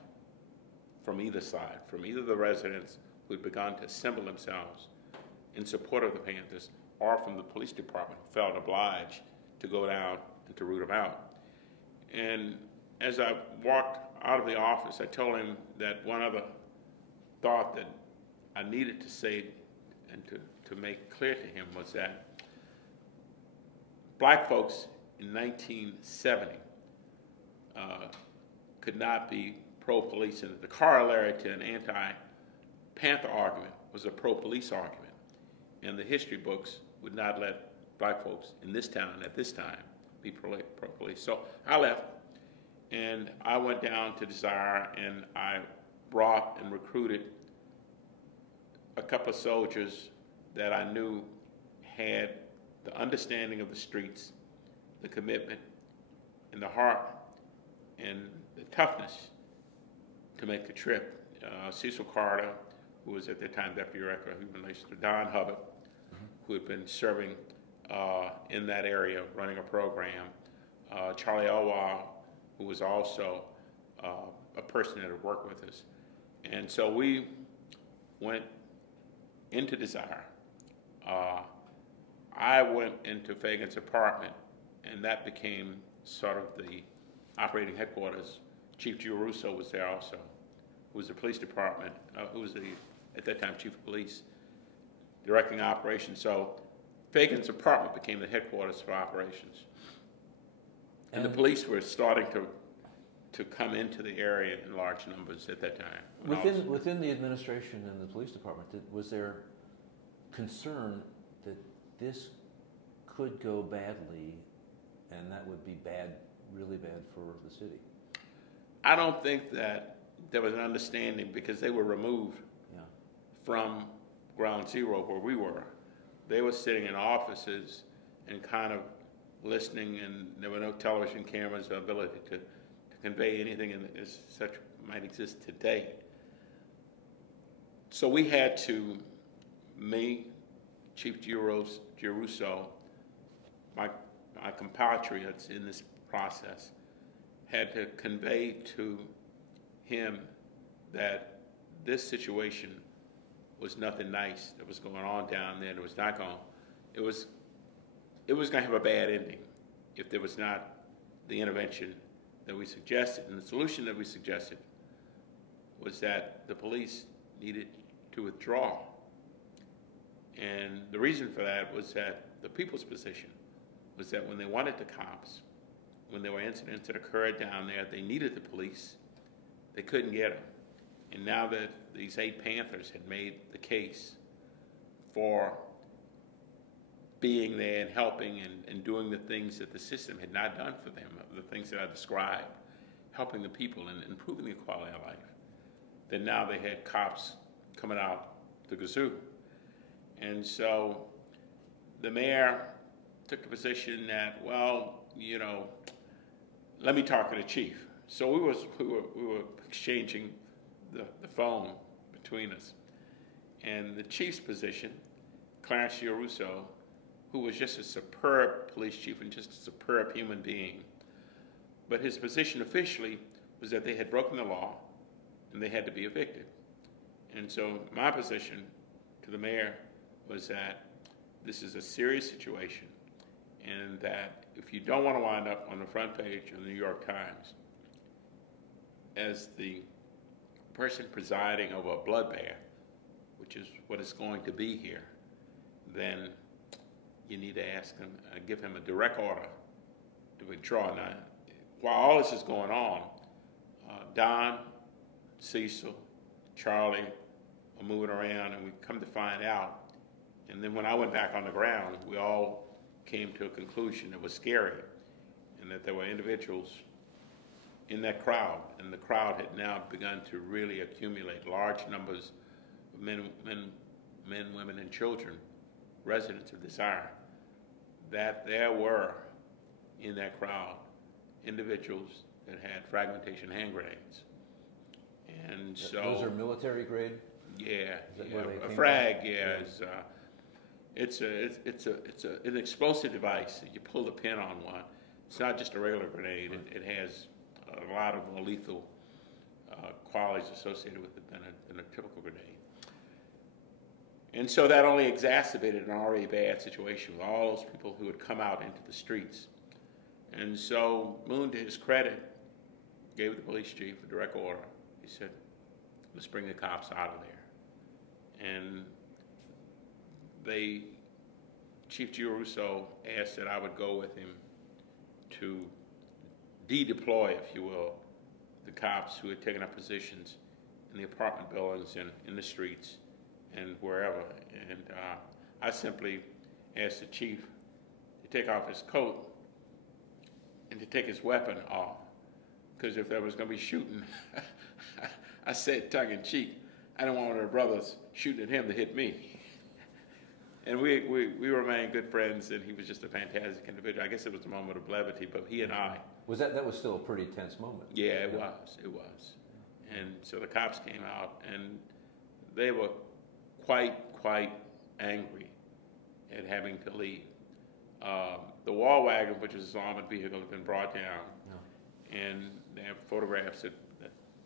from either side, from either the residents who had begun to assemble themselves in support of the Panthers, or from the police department who felt obliged to go down and to root them out. And as I walked out of the office, I told him that one other thought that I needed to say and to make clear to him was that black folks in 1970 could not be pro-police, and the corollary to an anti-Panther argument was a pro-police argument. And the history books would not let black folks in this town at this time be pro-police. So I left, and I went down to Desire, and I brought and recruited a couple of soldiers that I knew had the understanding of the streets, the commitment, and the heart, and the toughness to make the trip. Cecil Carter, who was at the time Deputy Director of Human Relations, Don Hubbard, who had been serving in that area, running a program, Charlie Elwha, who was also a person that had worked with us. And so we went into Desire. I went into Fagan's apartment, and that became sort of the operating headquarters. Chief Giarusso was there also, who was the police department, who was at that time, Chief of Police, directing operations. So Fagan's apartment became the headquarters for operations. And the police were starting to come into the area in large numbers at that time. Within the administration and the police department, was there concern that this could go badly, and that would be bad, really bad for the city? I don't think that there was an understanding, because they were removed from ground zero where we were. They were sitting in offices and kind of listening, and there were no television cameras or ability to convey anything as such might exist today. So we had to, me, Chief Giarusso, my compatriots in this process, had to convey to him that this situation was nothing nice that was going on down there. It was not going. It was going to have a bad ending if there was not the intervention that we suggested. And the solution that we suggested was that the police needed to withdraw. And the reason for that was that the people's position was that when they wanted the cops, when there were incidents that occurred down there, they needed the police, they couldn't get them. And now that these 8 Panthers had made the case for being there and helping and doing the things that the system had not done for them, the things that I described, helping the people and improving the quality of life, then now they had cops coming out the gazoo. And so the mayor took the position that, well, you know, let me talk to the chief. So we were exchanging the phone between us. And the chief's position, Clarence Giarusso, who was just a superb police chief and just a superb human being, but his position officially was that they had broken the law and they had to be evicted. And so my position to the mayor was that this is a serious situation, and that if you don't want to wind up on the front page of the New York Times as the person presiding over a bloodbath, which is what it's going to be here, then you need to ask him, give him a direct order to withdraw. Now, while all this is going on, Don, Cecil, Charlie are moving around, and we come to find out. And then when I went back on the ground, we all came to a conclusion that was scary, and that there were individuals in that crowd, and the crowd had now begun to really accumulate large numbers of men, women, and children, residents of Desire, that there were in that crowd individuals that had fragmentation hand grenades. And so those are military grade? Yeah, a frag, it's an explosive device. You pull the pin on one. It's not just a regular grenade. It has a lot of more lethal qualities associated with it than a typical grenade. And so that only exacerbated an already bad situation with all those people who had come out into the streets. And so Moon, to his credit, gave the police chief a direct order. He said, let's bring the cops out of there. And Chief Giarrusso asked that I would go with him to de-deploy, if you will, the cops who had taken up positions in the apartment buildings and in the streets and wherever. And I simply asked the chief to take off his coat and to take his weapon off, because if there was going to be shooting, I said tongue-in-cheek, I didn't want one of the brothers shooting at him to hit me. And we remained good friends, and he was just a fantastic individual. I guess it was a moment of levity, but he and I... That was still a pretty tense moment. Yeah, it was. And so the cops came out, and they were quite angry at having to leave. The war wagon, which was his armored vehicle, had been brought down, and they have photographs that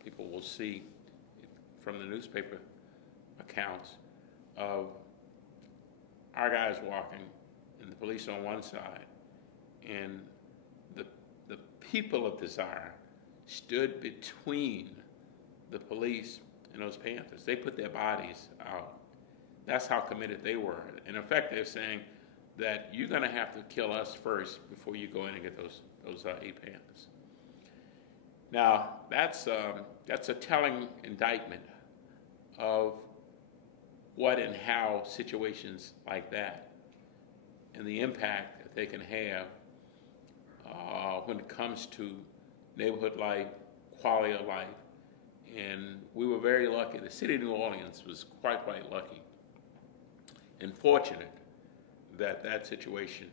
people will see from the newspaper accounts of our guys walking and the police on one side, and the people of Desire stood between the police and those Panthers. They put their bodies out. That's how committed they were. And in effect, they're saying that you're going to have to kill us first before you go in and get those 8 Panthers. Now, that's a telling indictment of what and how situations like that and the impact that they can have when it comes to neighborhood life, quality of life. And we were very lucky. The city of New Orleans was quite lucky and fortunate that that situation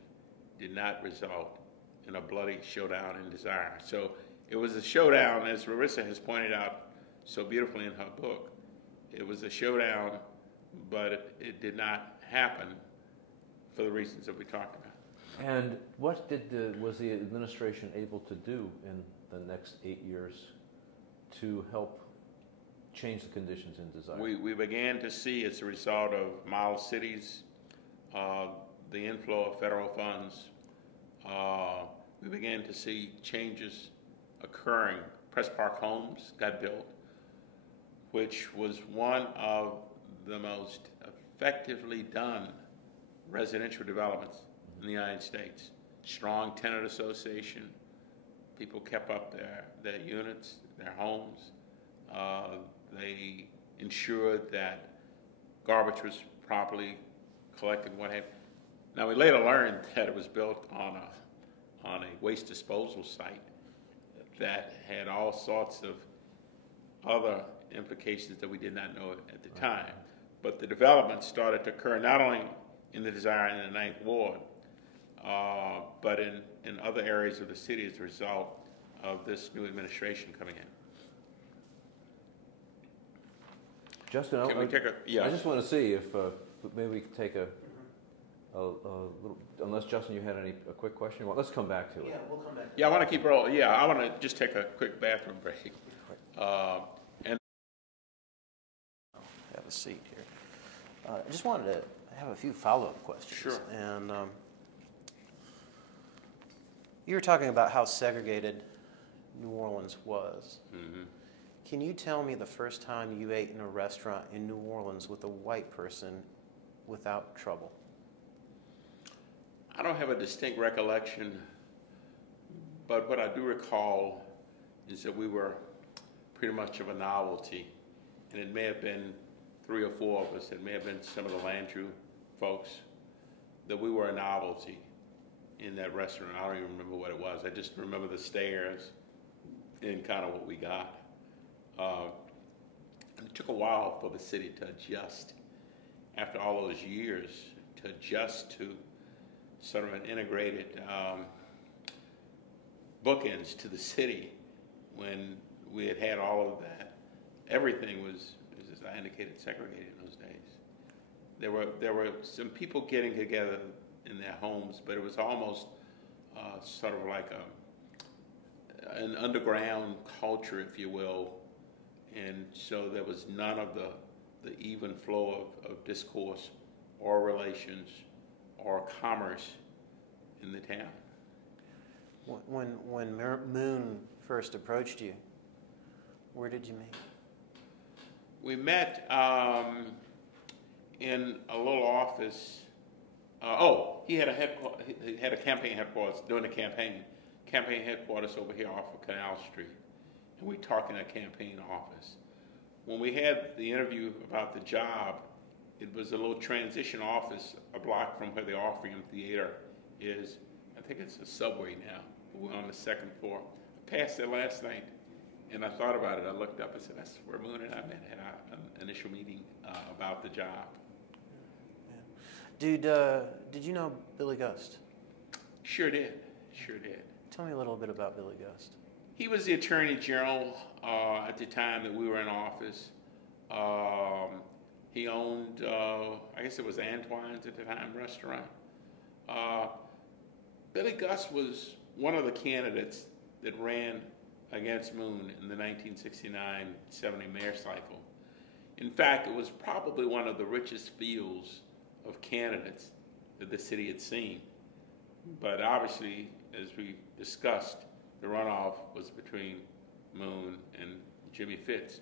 did not result in a bloody showdown in Desire. So it was a showdown, as Larissa has pointed out so beautifully in her book. It was a showdown, but it did not happen for the reasons that we talked about. And what was the administration able to do in the next 8 years to help change the conditions in Desire? We began to see, as a result of model cities, the inflow of federal funds, we began to see changes occurring. Press Park Homes got built, which was one of the most effectively done residential developments in the United States. Strong tenant association. People kept up their units, their homes. They ensured that garbage was properly collected, what have you. Now, we later learned that it was built on a waste disposal site that had all sorts of other implications that we did not know at the time. But the development started to occur not only in the Desire and the 9th Ward, but in other areas of the city as a result of this new administration coming in. Justin, Can we take a, yeah. I just want to see if maybe we could take a little, unless Justin, you had a quick question. Well, let's come back to it. Yeah, we'll come back. Yeah, I want to keep rolling. Yeah, I want to just take a quick bathroom break. And Have a seat here. I just wanted to have a few follow-up questions. Sure. And you were talking about how segregated New Orleans was. mm-hmm. Can you tell me the first time you ate in a restaurant in New Orleans with a white person without trouble? I don't have a distinct recollection, but what I do recall is that we were pretty much of a novelty, and it may have been 3 or 4 of us, it may have been some of the Landrew folks, that we were a novelty in that restaurant. I don't even remember what it was. I just remember the stares and kind of what we got. And it took a while for the city to adjust, after all those years, to adjust to sort of an integrated bookends to the city when we had all of that. Everything was, as I indicated, segregated in those days. There were some people getting together in their homes, but it was almost sort of like an underground culture, if you will, And so there was none of the even flow of discourse or relations or commerce in the town. When Moon first approached you, where did you meet? We met in a little office. He had a campaign headquarters during the campaign headquarters over here off of Canal Street, and we talked in that campaign office. When we had the interview about the job, it was a little transition office a block from where the Orpheum Theater is. I think it's a Subway now. We're on the second floor. I passed there last night, and I thought about it. I looked up and said, that's where Moon and I met, had our initial meeting about the job. Yeah. Did you know Billy Gust? Sure did. Tell me a little bit about Billy Gust. He was the Attorney General at the time that we were in office. He owned, I guess it was Antoine's at the time, restaurant. Billy Gust was one of the candidates that ran against Moon in the 1969-70 mayor cycle. In fact, it was probably one of the richest fields of candidates that the city had seen. But obviously, as we discussed, the runoff was between Moon and Jimmy Fitz.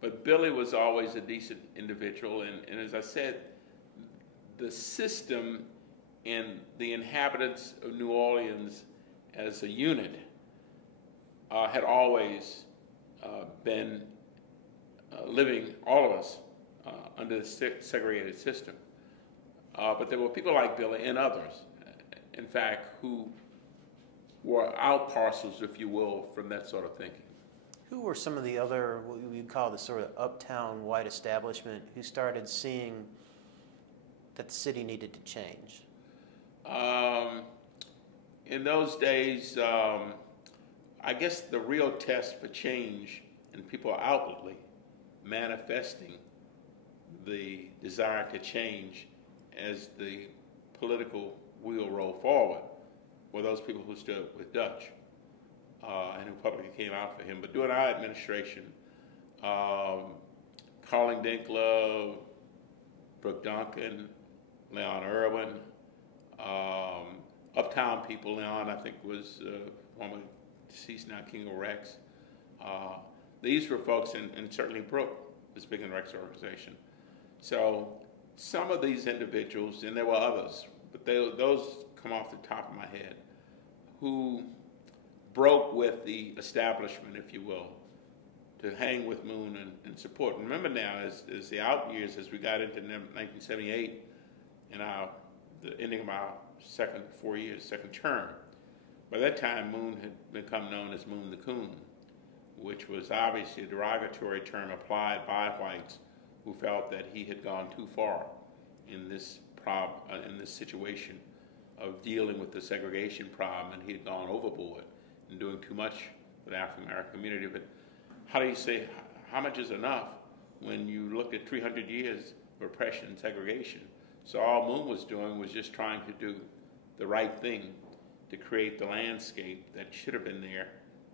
But Billy was always a decent individual, and as I said, the system and the inhabitants of New Orleans as a unit had always been living, all of us, under the segregated system. But there were people like Billy and others, in fact, who were out parcels, if you will, from that sort of thinking. Who were some of the other, what you'd call the sort of uptown white establishment, who started seeing that the city needed to change? In those days, I guess the real test for change and people outwardly manifesting the desire to change as the political wheel rolled forward were those people who stood with Dutch and who publicly came out for him. But during our administration, Carling Dinkler, Brooke Duncan, Leon Irwin, uptown people, Leon I think was former deceased now King of Rex. These were folks, and certainly Brooke was big in the Rex organization. So some of these individuals, and there were others, but those come off the top of my head, who broke with the establishment, if you will, to hang with Moon and support. Remember now, as the out years, as we got into 1978, and the ending of our second term, by that time Moon had become known as Moon the Coon, which was obviously a derogatory term applied by whites who felt that he had gone too far in this situation of dealing with the segregation problem, and he had gone overboard and doing too much for the African American community. But how do you say, how much is enough when you look at 300 years of oppression and segregation? So all Moon was doing was just trying to do the right thing to create the landscape that should have been there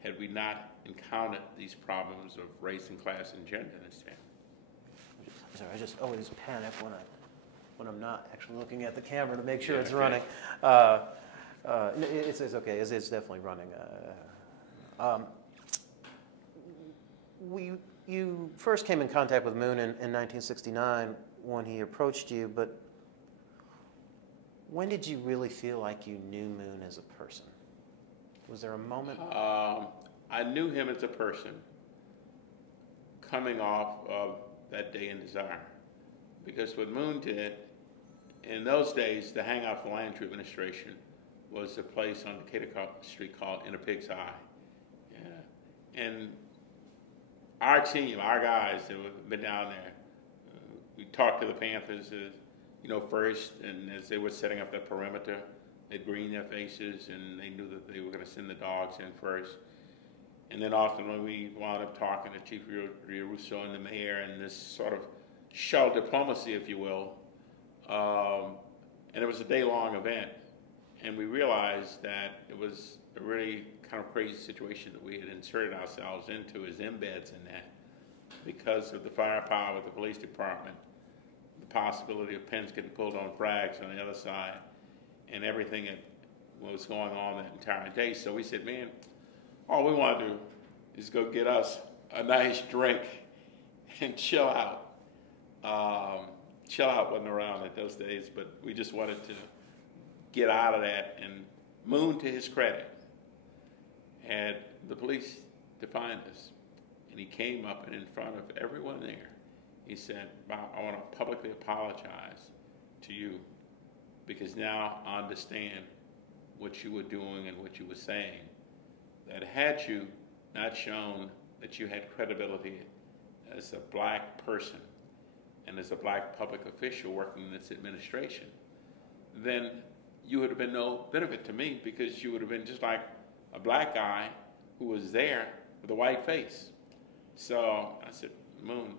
had we not encountered these problems of race and class and gender in this town. Sorry, I just always panic when I'm not actually looking at the camera to make sure it's okay. running. It's okay. It's definitely running. You first came in contact with Moon in 1969 when he approached you, but when did you really feel like you knew Moon as a person? Was there a moment? I knew him as a person coming off of that day in Desire. Because what Moon did, in those days, the hangout for Land Tree Administration was a place on Decatur Street called In a Pig's Eye. Yeah. And our team, our guys that have been down there, we talked to the Panthers, first, and as they were setting up the perimeter, they'd green their faces, and they knew that they were going to send the dogs in first. And then ultimately we wound up talking to Chief Russo and the mayor, and this sort of shell diplomacy, if you will. And it was a day-long event, and we realized that it was a really kind of crazy situation that we had inserted ourselves into as embeds in that. because of the firepower of the police department, the possibility of pins getting pulled on frags on the other side, and everything that was going on that entire day. So we said, man, all we want to do is go get us a nice drink and chill out. Chill out wasn't around at those days, but we just wanted to get out of that. And Moon, to his credit, had the police to find us. And he came up and in front of everyone there, he said, Bob, I want to publicly apologize to you because now I understand what you were doing and what you were saying. That had you not shown that you had credibility as a black person and as a black public official working in this administration, then you would have been no benefit to me because you would have been just like a black guy who was there with a white face. So I said, Moon,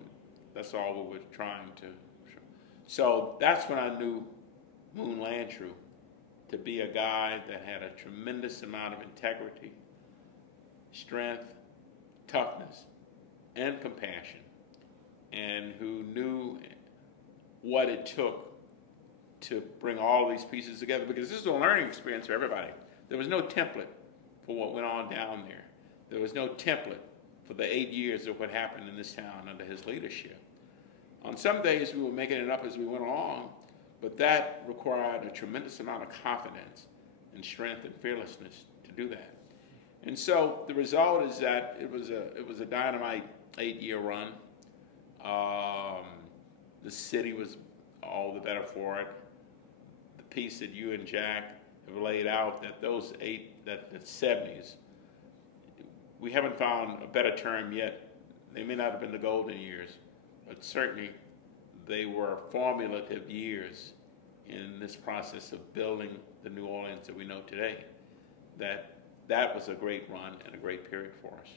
that's all we were trying to. So that's when I knew Moon Landrieu to be a guy that had a tremendous amount of integrity, strength, toughness, and compassion, and who knew what it took to bring all these pieces together, because this is a learning experience for everybody. There was no template for what went on down there. There was no template for the 8 years of what happened in this town under his leadership. On some days we were making it up as we went along, but that required a tremendous amount of confidence and strength and fearlessness to do that. And so the result is that it was a dynamite 8-year run. The city was all the better for it. The piece that you and Jack have laid out, that the 70s, we haven't found a better term yet. They may not have been the golden years, but certainly they were formulative years in this process of building the New Orleans that we know today. That was a great run and a great period for us.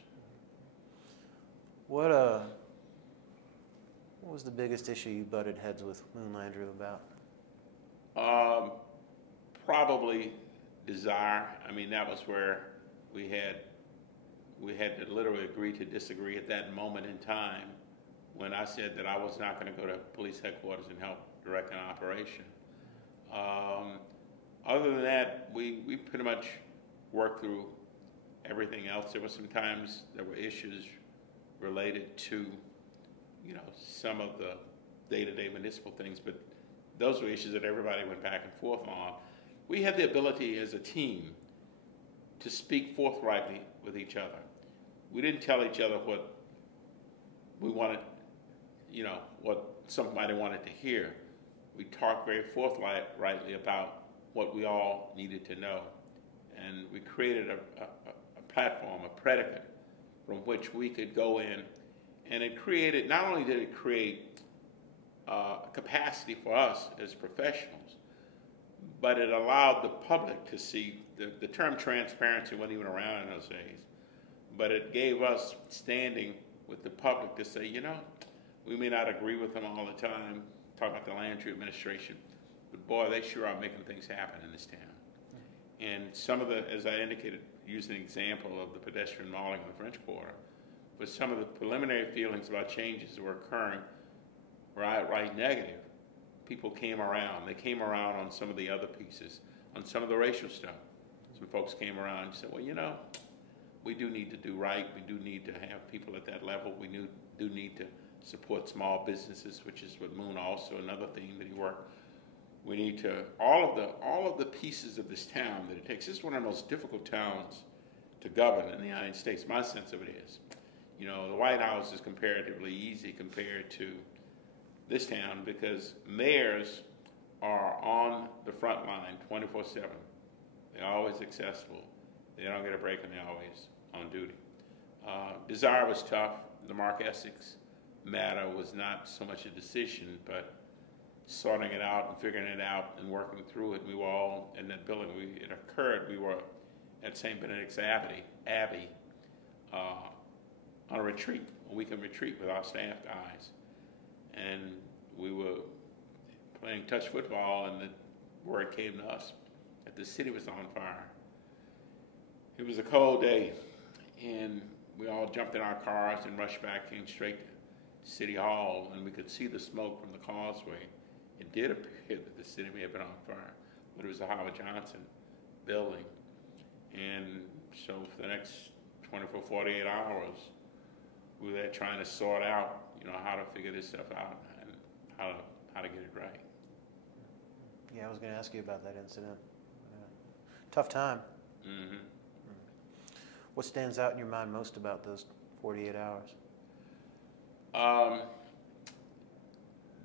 What was the biggest issue you butted heads with Moon Landrieu about? Probably desire. I mean, that was where we had to literally agree to disagree at that moment in time when I said that I was not going to go to police headquarters and help direct an operation. Other than that, we pretty much worked through everything else. There were some times there were issues related to, some of the day-to-day municipal things, but those were issues that everybody went back and forth on. We had the ability as a team to speak forthrightly with each other. We didn't tell each other what we wanted, what somebody wanted to hear. We talked very forthrightly about what we all needed to know. And we created a platform, a predicate from which we could go in. And it created, not only did it create capacity for us as professionals, but it allowed the public to see, the term transparency wasn't even around in those days, but it gave us standing with the public to say, we may not agree with them all the time, talk about the Landrieu administration, but boy, they sure are making things happen in this town. And some of the, as I indicated, using an example of the pedestrian mauling in the French Quarter, but some of the preliminary feelings about changes that were occurring were outright negative. People came around. They came around on some of the other pieces, on some of the racial stuff. Some folks came around and said, well, we do need to do right. We do need to have people at that level. We do need to support small businesses, which is what Moon also, another theme that he worked. We need to, all of the pieces of this town that it takes. This is one of the most difficult towns to govern in the United States. My sense of it is, the White House is comparatively easy compared to this town because mayors are on the front line 24/7. They're always accessible. They don't get a break and they're always on duty. Desire was tough. The Mark Essex matter was not so much a decision, but sorting it out and figuring it out and working through it. We were all in that building. It occurred. We were at St. Benedict's Abbey on a retreat, a weekend retreat with our staff guys. And we were playing touch football, and the word came to us that the city was on fire. It was a cold day, and we all jumped in our cars and rushed back, came straight City Hall, and we could see the smoke from the causeway. It did appear that the city may have been on fire, but it was a Howard Johnson building. And so for the next 24, 48 hours, we were there trying to sort out, how to figure this stuff out and how to get it right. Yeah, I was going to ask you about that incident. Tough time. Mm-hmm. What stands out in your mind most about those 48 hours?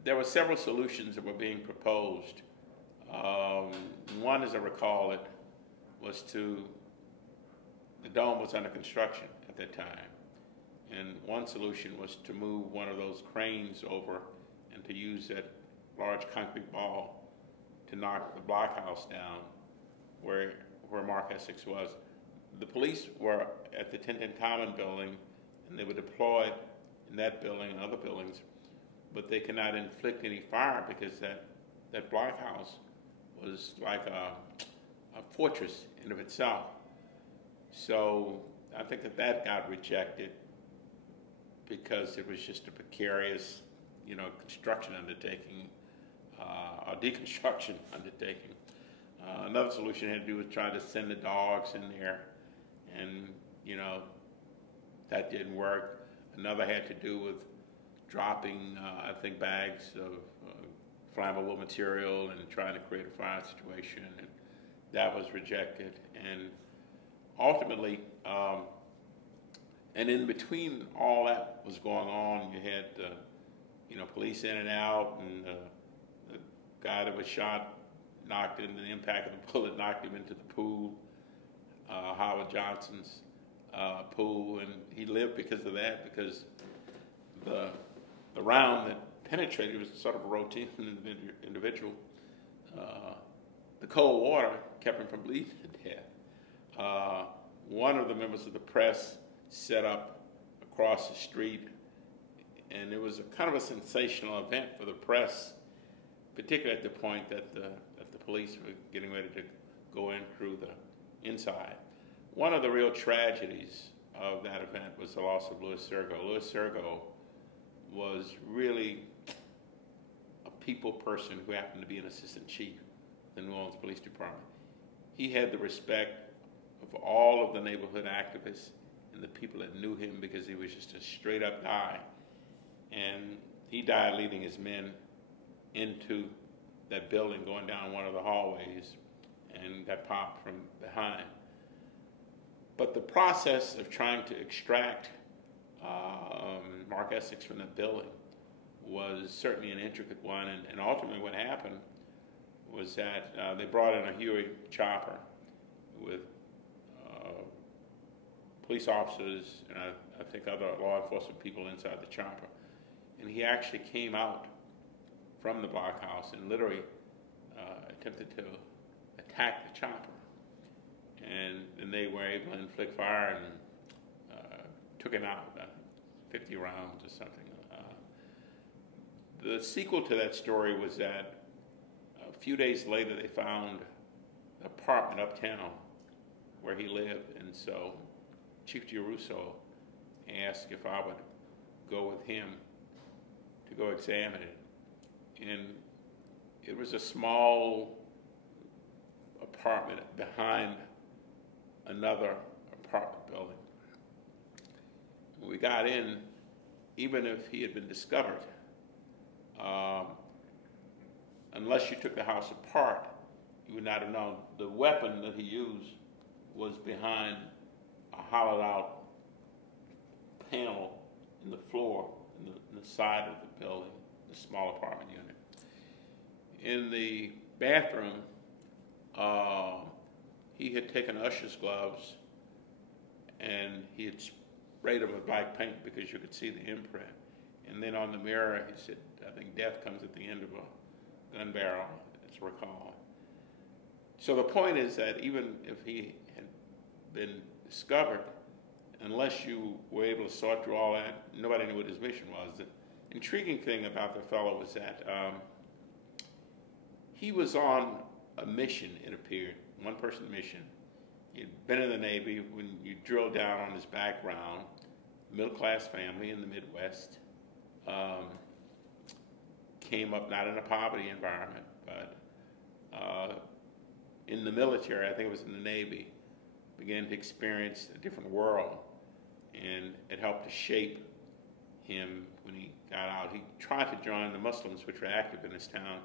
There were several solutions that were being proposed. One, as I recall it, was the dome was under construction at that time. And one solution was to move one of those cranes over and to use that large concrete ball to knock the blockhouse down where Mark Essex was. The police were at the 1010 Common building, and they were deployed in that building and other buildings, but they could not inflict any fire because that blockhouse was like a fortress in of itself. So I think that got rejected because it was just a precarious, construction undertaking, or deconstruction undertaking. Another solution had to do with trying to send the dogs in there, and that didn't work. Another had to do with dropping, I think, bags of flammable material and trying to create a fire situation, and that was rejected. And ultimately, and in between all that was going on, you had police in and out, and the guy that was shot knocked in, the impact of the bullet knocked him into the pool, Howard Johnson's pool, and he lived because of that, because the round that penetrated was sort of a routine individual. The cold water kept him from bleeding to death. One of the members of the press set up across the street, and it was a kind of a sensational event for the press, particularly at the point that the police were getting ready to go in through the inside. One of the real tragedies of that event was the loss of Louis Sergo. Louis Sergo was really a people person who happened to be an assistant chief in the New Orleans Police Department. He had the respect of all of the neighborhood activists and the people that knew him because he was just a straight up guy. And he died leading his men into that building, going down one of the hallways, and got popped from behind. But the process of trying to extract Mark Essex from that building was certainly an intricate one, and ultimately what happened was that they brought in a Huey chopper with police officers and I think other law enforcement people inside the chopper. And he actually came out from the blockhouse and literally attempted to attack the chopper. And then they were able to inflict fire and took him out, about 50 rounds or something. The sequel to that story was that a few days later they found an apartment uptown where he lived, and so Chief Giarusso asked if I would go with him to go examine it. And it was a small apartment behind another apartment building. When we got in, even if he had been discovered, unless you took the house apart, you would not have known. The weapon that he used was behind a hollowed out panel in the floor, in the side of the building, the small apartment unit. In the bathroom, he had taken usher's gloves and he had sprayed them with black paint because you could see the imprint. And then on the mirror, he said, I think death comes at the end of a gun barrel, as recall. So the point is that even if he had been discovered, unless you were able to sort through all that, nobody knew what his mission was. The intriguing thing about the fellow was that he was on a mission, it appeared, one-person mission. He'd been in the Navy. When you drill down on his background, middle-class family in the Midwest, came up not in a poverty environment, but in the military, I think it was in the Navy, began to experience a different world, and it helped to shape him when he got out. He tried to join the Muslims, which were active in his town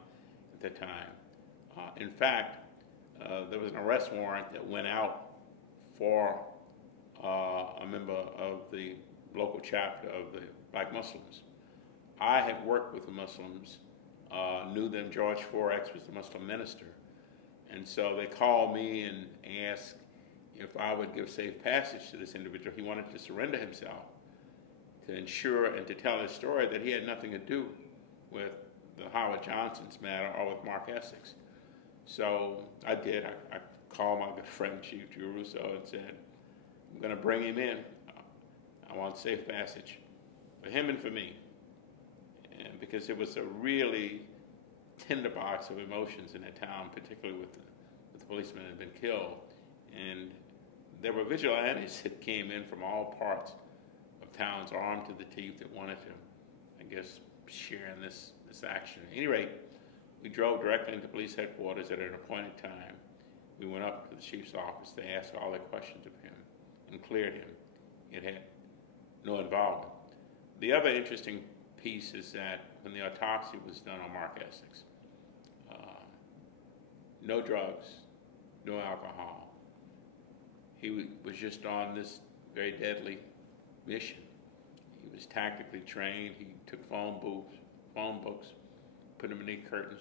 at the time. In fact, there was an arrest warrant that went out for a member of the local chapter of the Black Muslims. I had worked with the Muslims, knew them. George Forex was the Muslim minister. And so they called me and asked if I would give safe passage to this individual. He wanted to surrender himself to ensure and to tell his story that he had nothing to do with the Howard Johnson's matter or with Mark Essex. So I did. I called my good friend Chief Russo and said, I'm going to bring him in. I want safe passage for him and for me. And because it was a really tinderbox of emotions in that town, particularly with the policeman that had been killed. And there were vigilantes that came in from all parts of towns, armed to the teeth, that wanted to, I guess, share in this action. At any rate, we drove directly into police headquarters at an appointed time. We went up to the chief's office. They asked all their questions of him and cleared him. It had no involvement. The other interesting piece is that when the autopsy was done on Mark Essex, no drugs, no alcohol. He was just on this very deadly mission. He was tactically trained. He took phone books, put them beneath curtains.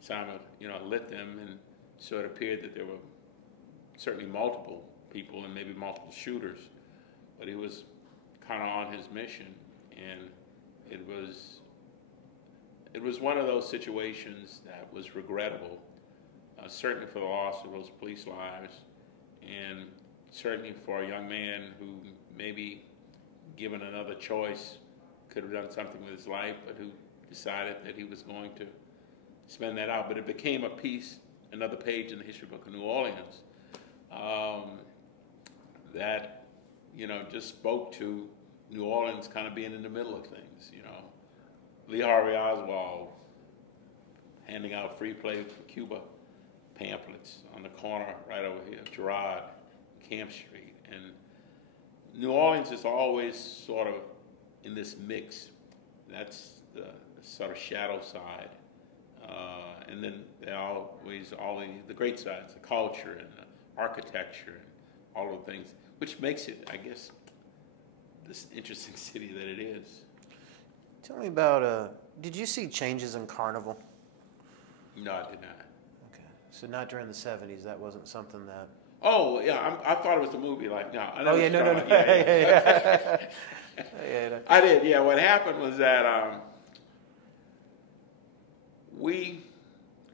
Simon, lit them, and so it appeared that there were certainly multiple people and maybe multiple shooters, but he was kind of on his mission, and it was one of those situations that was regrettable, certainly for the loss of those police lives, and certainly for a young man who maybe, given another choice, could have done something with his life, but who decided that he was going to spend that out. But it became a piece, another page in the history book of New Orleans, that, just spoke to New Orleans kind of being in the middle of things, Lee Harvey Oswald handing out free play for Cuba pamphlets on the corner right over here, Girard, Camp Street. And New Orleans is always sort of in this mix. That's the sort of shadow side. And then there are always all the great sides, the culture and the architecture and all of the things, which makes it, I guess, this interesting city that it is. Tell me about, did you see changes in Carnival? No, I did not. Okay. So not during the 70s, that wasn't something that... Oh, yeah, I thought it was the movie, like, no. I know no. Yeah. Yeah. I did, yeah. What happened was that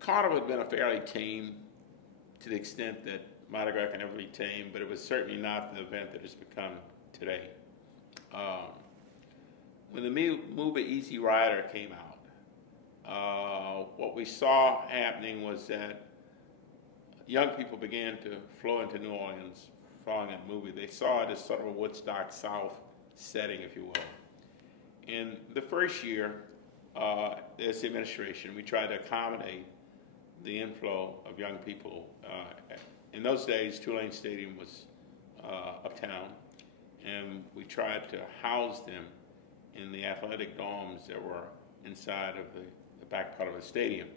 Carnival had been a fairly tame, to the extent that Mardi Gras can never be tame, but it was certainly not the event that it's become today. When the movie Easy Rider came out, what we saw happening was that young people began to flow into New Orleans following that movie. They saw it as sort of a Woodstock South setting, if you will. In the first year, as the administration, we tried to accommodate the inflow of young people. In those days, Tulane Stadium was uptown, and we tried to house them in the athletic domes that were inside of the back part of the stadium.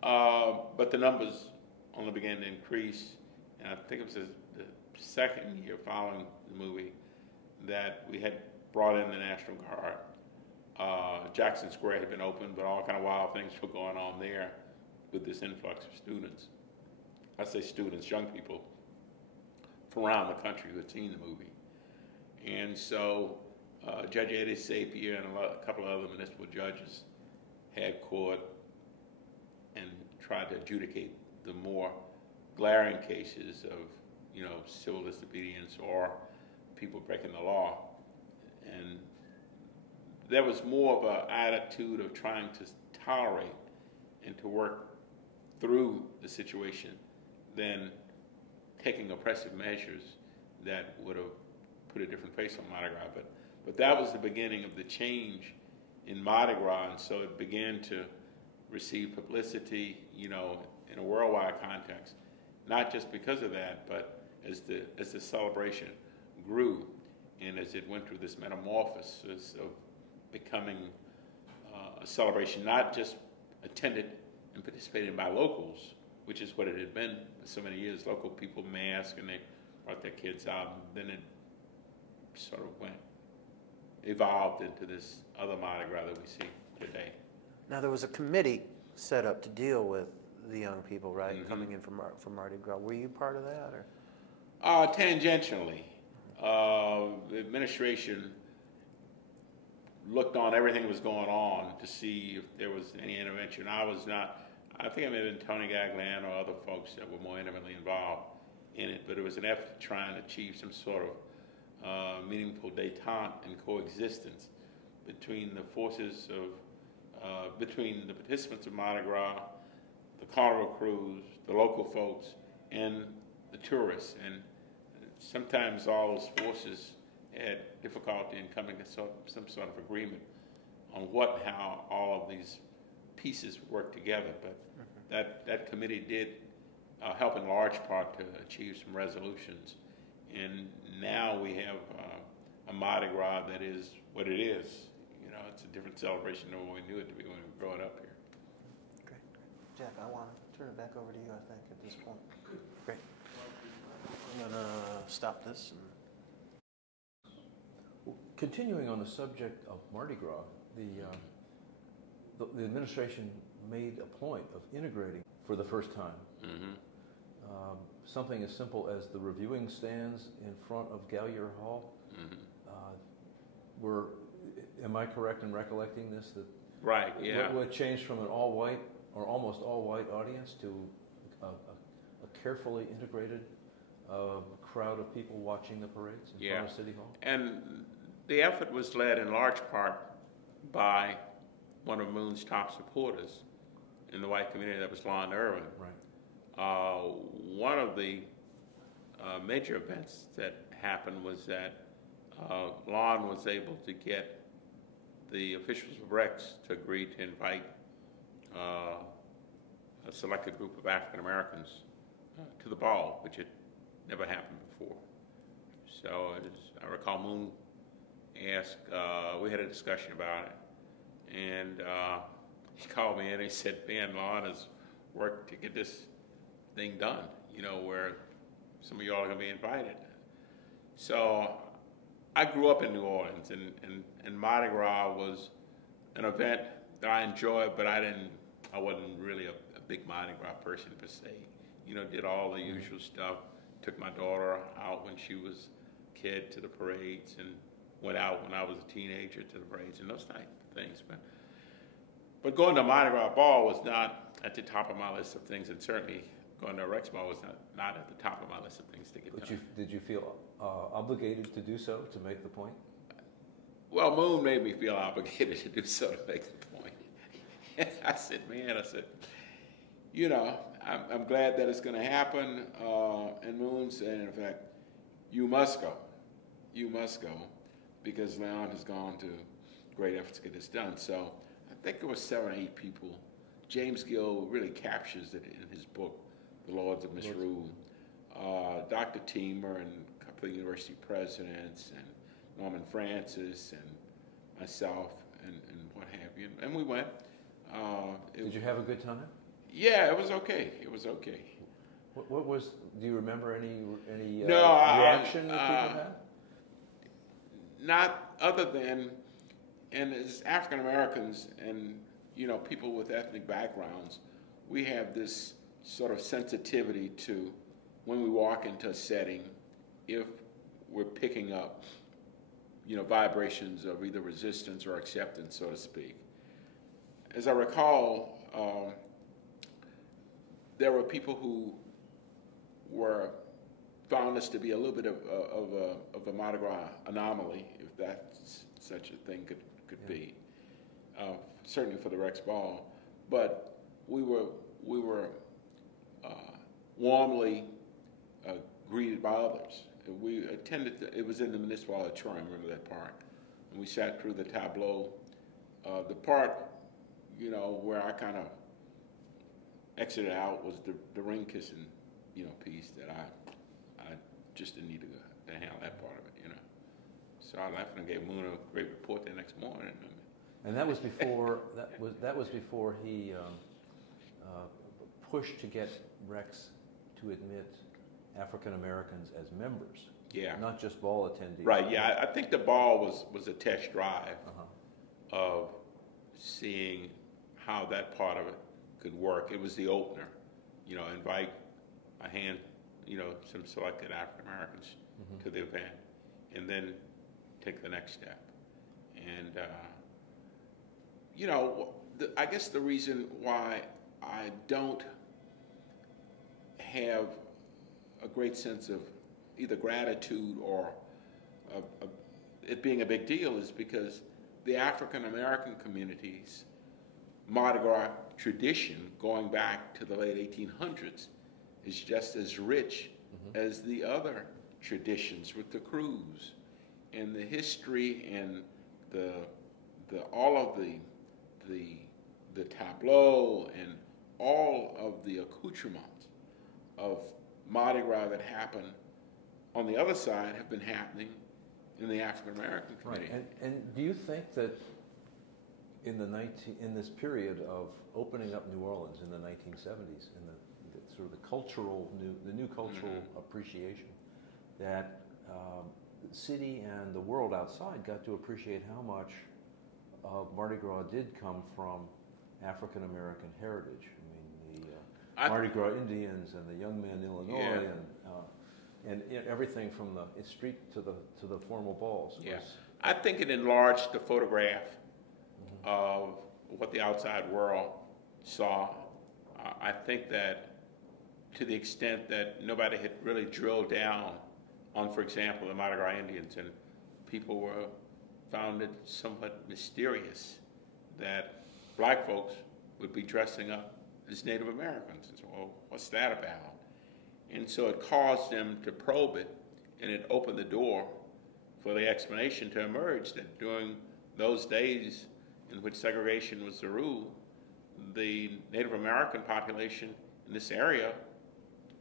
But the numbers only began to increase, and I think it was the second year following the movie that we had brought in the National Guard. Jackson Square had been open, but all kind of wild things were going on there with this influx of students. I say students, young people from around the country who had seen the movie. And so Judge Eddie Sapir and a couple of other municipal judges had court and tried to adjudicate the more glaring cases of, civil disobedience or people breaking the law. And there was more of an attitude of trying to tolerate and to work through the situation than taking oppressive measures that would have put a different face on Mardi Gras. But that was the beginning of the change in Mardi Gras, and so it began to receive publicity, you know, in a worldwide context. Not just because of that, but as the celebration grew, and as it went through this metamorphosis of becoming a celebration not just attended and participated in by locals, which is what it had been for so many years. Local people masked and they brought their kids out, and then it sort of evolved into this other Mardi Gras that we see today. Now, there was a committee set up to deal with the young people, right, Mm-hmm. coming in from Mardi Gras. Were you part of that, or? Tangentially, the administration looked on everything that was going on to see if there was any intervention. I was not. I think it may have been Tony Gagliano or other folks that were more intimately involved in it, but it was an effort to try and achieve some sort of meaningful détente and coexistence between the forces of, between the participants of Mardi Gras, the carnival crews, the local folks, and the tourists. And sometimes all those forces had difficulty in coming to some sort of agreement on what and how all of these pieces work together. But that committee did help in large part to achieve some resolutions. And now we have a Mardi Gras that is what it is. You know, it's a different celebration than what we knew it to be when we were growing up here. Great. Jack, I want to turn it back over to you, I think, at this point. Great. I'm going to stop this. Continuing on the subject of Mardi Gras, the administration made a point of integrating for the first time something as simple as the reviewing stands in front of Gallier Hall. Am I correct in recollecting this? That Right, yeah. what changed from an all-white or almost all-white audience to a carefully integrated crowd of people watching the parades in front of City Hall? And the effort was led in large part by one of Moon's top supporters in the white community, that was Lon Irvin. Right. One of the major events that happened was that Lon was able to get the officials of Rex to agree to invite a selected group of African Americans to the ball, which had never happened before. So as I recall, Moon asked, we had a discussion about it, and he called me in and he said, man, Lon has worked to get this thing done, you know, where some of y'all are going to be invited. So I grew up in New Orleans, and Mardi Gras was an event that I enjoyed, but I wasn't really a big Mardi Gras person per se. You know, did all the usual stuff, took my daughter out when she was a kid to the parades, and went out when I was a teenager to the parades and those type of things. But going to a Mardi Gras ball was not at the top of my list of things, and certainly going to a Rex ball was not at the top of my list of things to get done. Did you feel obligated to do so, to make the point? Well, Moon made me feel obligated to do so to make the point. I said, you know, I'm glad that it's going to happen. And Moon said, in fact, you must go. You must go, because Leon has gone to great efforts to get this done. So I think it was 7 or 8 people. James Gill really captures it in his book, The Lords of Misrule. Dr. Teamer and a couple of university presidents, and Norman Francis, and myself, and what have you. And we went. Did you have a good time? Yeah, it was okay. It was okay. What was? Do you remember any No, reaction that people had? Not other than, and as African Americans and, you know, people with ethnic backgrounds, we have this sort of sensitivity to when we walk into a setting, if we're picking up, you know, vibrations of either resistance or acceptance, so to speak. As I recall, there were people who found us to be a little bit of a Mardi Gras anomaly, if that's such a thing could be. Certainly for the Rex Ball, but we were warmly greeted by others. We attended. It was in the municipal auditorium. Remember that park? and we sat through the tableau. The part, you know, where I kind of exited out was the ring kissing, you know, piece that I just didn't need to handle that part of it, you know. So I left and gave Moon a great report the next morning. And that was before that was before he pushed to get Rex to admit African Americans as members. Yeah. Not just ball attendees. Right. Yeah. I think the ball was a test drive of seeing how that part of it could work. It was the opener. You know, invite some selected African Americans to the event, and then take the next step. And you know, I guess the reason why I don't have a great sense of either gratitude or it being a big deal is because the African American community's Mardi Gras tradition going back to the late 1800s is just as rich as the other traditions with the cruise and the history and the all of the tableau and all of the accoutrements of Mardi Gras that happen on the other side have been happening in the African American community. Right. And do you think that in this period of opening up New Orleans in the 1970s, in the sort of the new cultural appreciation, that the city and the world outside got to appreciate how much of Mardi Gras did come from African American heritage? I mean, the Mardi Gras Indians and the Young Men Illinois and everything from the street to the formal balls. Yeah, I think it enlarged the photograph of what the outside world saw. I think that to the extent that nobody had really drilled down on, for example, the Mardi Gras Indians, and people found it somewhat mysterious that black folks would be dressing up as Native Americans. And so, well, what's that about? And so it caused them to probe it, and it opened the door for the explanation to emerge that during those days in which segregation was the rule, the Native American population in this area,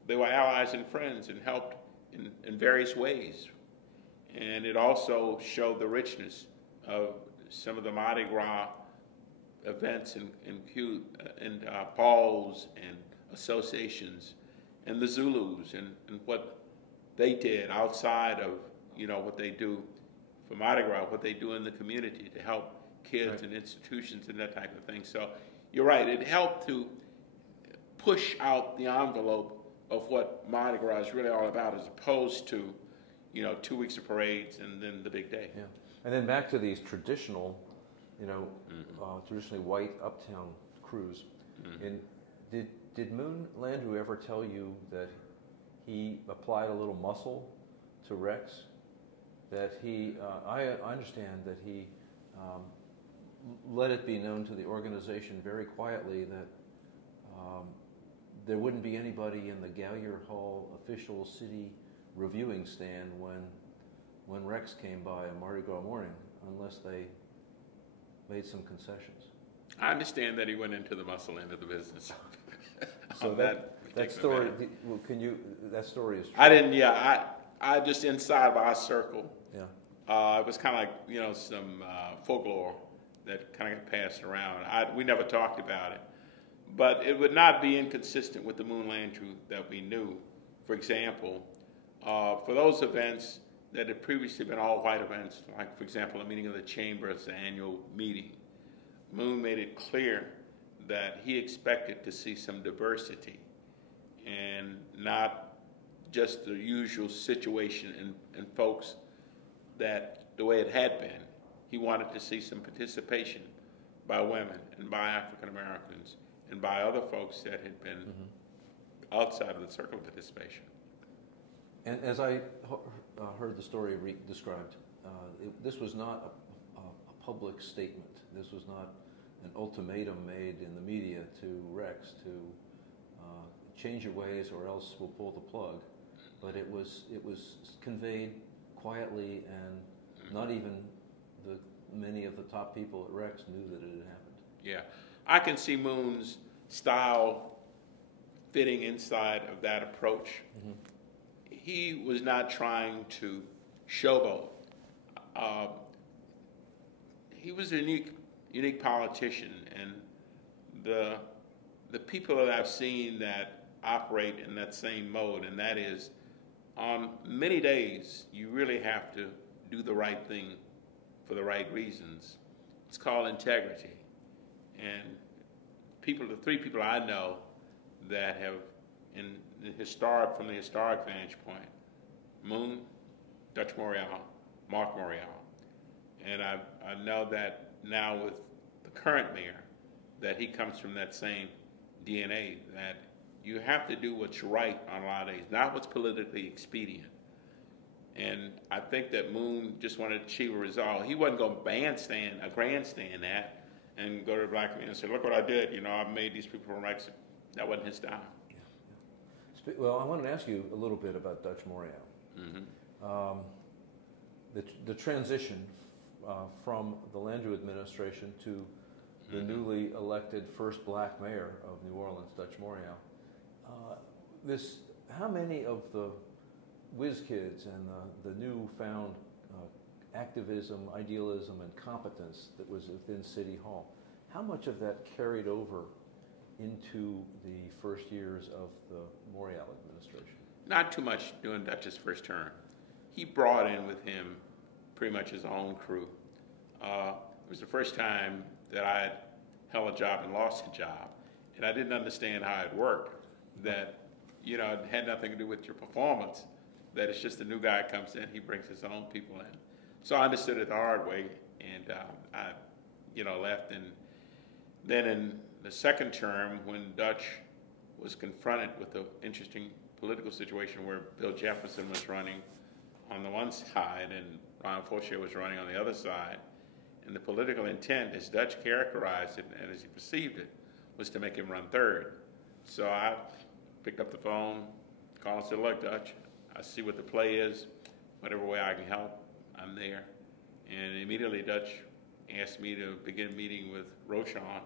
they were allies and friends and helped in various ways. And it also showed the richness of some of the Mardi Gras events and balls and associations, and the Zulus and what they did outside of, you know, what they do for Mardi Gras, what they do in the community to help kids and institutions and that type of thing. So you're right, it helped to push out the envelope of what Mardi Gras is really all about, as opposed to, you know, 2 weeks of parades and then the big day. Yeah, and then back to these traditional, you know, traditionally white uptown crews. And did Moon Landrieu ever tell you that he applied a little muscle to Rex? That he, I understand that he let it be known to the organization very quietly that there wouldn't be anybody in the Gallier Hall official city reviewing stand when Rex came by on Mardi Gras morning, unless they made some concessions. I understand that he went into the muscle end of the business. So that story, well, that story is true. I didn't, I just inside of our circle. Yeah. It was kind of like, you know, some folklore that kind of got passed around. We never talked about it. But it would not be inconsistent with the Moon Landrieu that we knew. For example, for those events that had previously been all white events, like, for example, a meeting of the Chamber's annual meeting, Moon made it clear that he expected to see some diversity and not just the usual situation and folks that the way it had been. He wanted to see some participation by women and by African Americans and by other folks that had been outside of the circle of participation. And as I heard the story described, this was not a public statement. This was not an ultimatum made in the media to Rex to change your ways or else we'll pull the plug. But it was conveyed quietly and not even many of the top people at Rex knew that it had happened. Yeah, I can see Moon's style fitting inside of that approach. Mm-hmm. He was not trying to showboat. He was a unique politician, and the people that I've seen that operate in that same mode, and that is, on many days, you really have to do the right thing for the right reasons. It's called integrity. And the three people I know that have, from the historic vantage point, Moon, Dutch Morial, Mark Morial. And I know that now with the current mayor, that he comes from that same DNA, that you have to do what's right on a lot of days, not what's politically expedient. And I think that Moon just wanted to achieve a result. He wasn't going to grandstand that and go to the black community and say, look what I did, I've made these people from Mexico. That wasn't his style. Yeah. Well, I wanted to ask you a little bit about Dutch Morial. Mm-hmm. The transition from the Landrieu administration to the mm-hmm. newly elected first black mayor of New Orleans, Dutch Morial. How many of the whiz kids and the newfound activism, idealism, and competence that was within City Hall, how much of that carried over into the first years of the Morial administration? Not too much during Dutch's first term. He brought in with him pretty much his own crew. It was the first time that I had held a job and lost a job, and I didn't understand how it worked, that it had nothing to do with your performance, that it's just a new guy comes in, he brings his own people in. So I understood it the hard way, and I left. And then in the second term, when Dutch was confronted with an interesting political situation where Bill Jefferson was running on the one side and Ron Fauché was running on the other side, and the political intent, as Dutch characterized it and as he perceived it, was to make him run third. So I picked up the phone, called and said, look, Dutch, I see what the play is. Whatever way I can help, I'm there. And immediately Dutch asked me to begin meeting with Rochon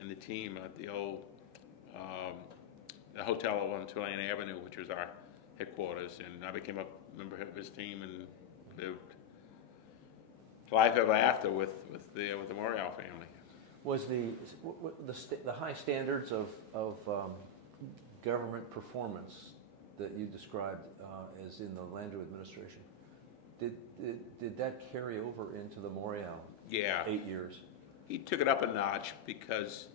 and the team at the old the hotel on Tulane Avenue, which was our headquarters. And I became a member of his team and lived life ever after with the Morial family. Was the high standards of government performance that you described as in the Landrieu administration, did that carry over into the Morial? Yeah. 8 years. He took it up a notch because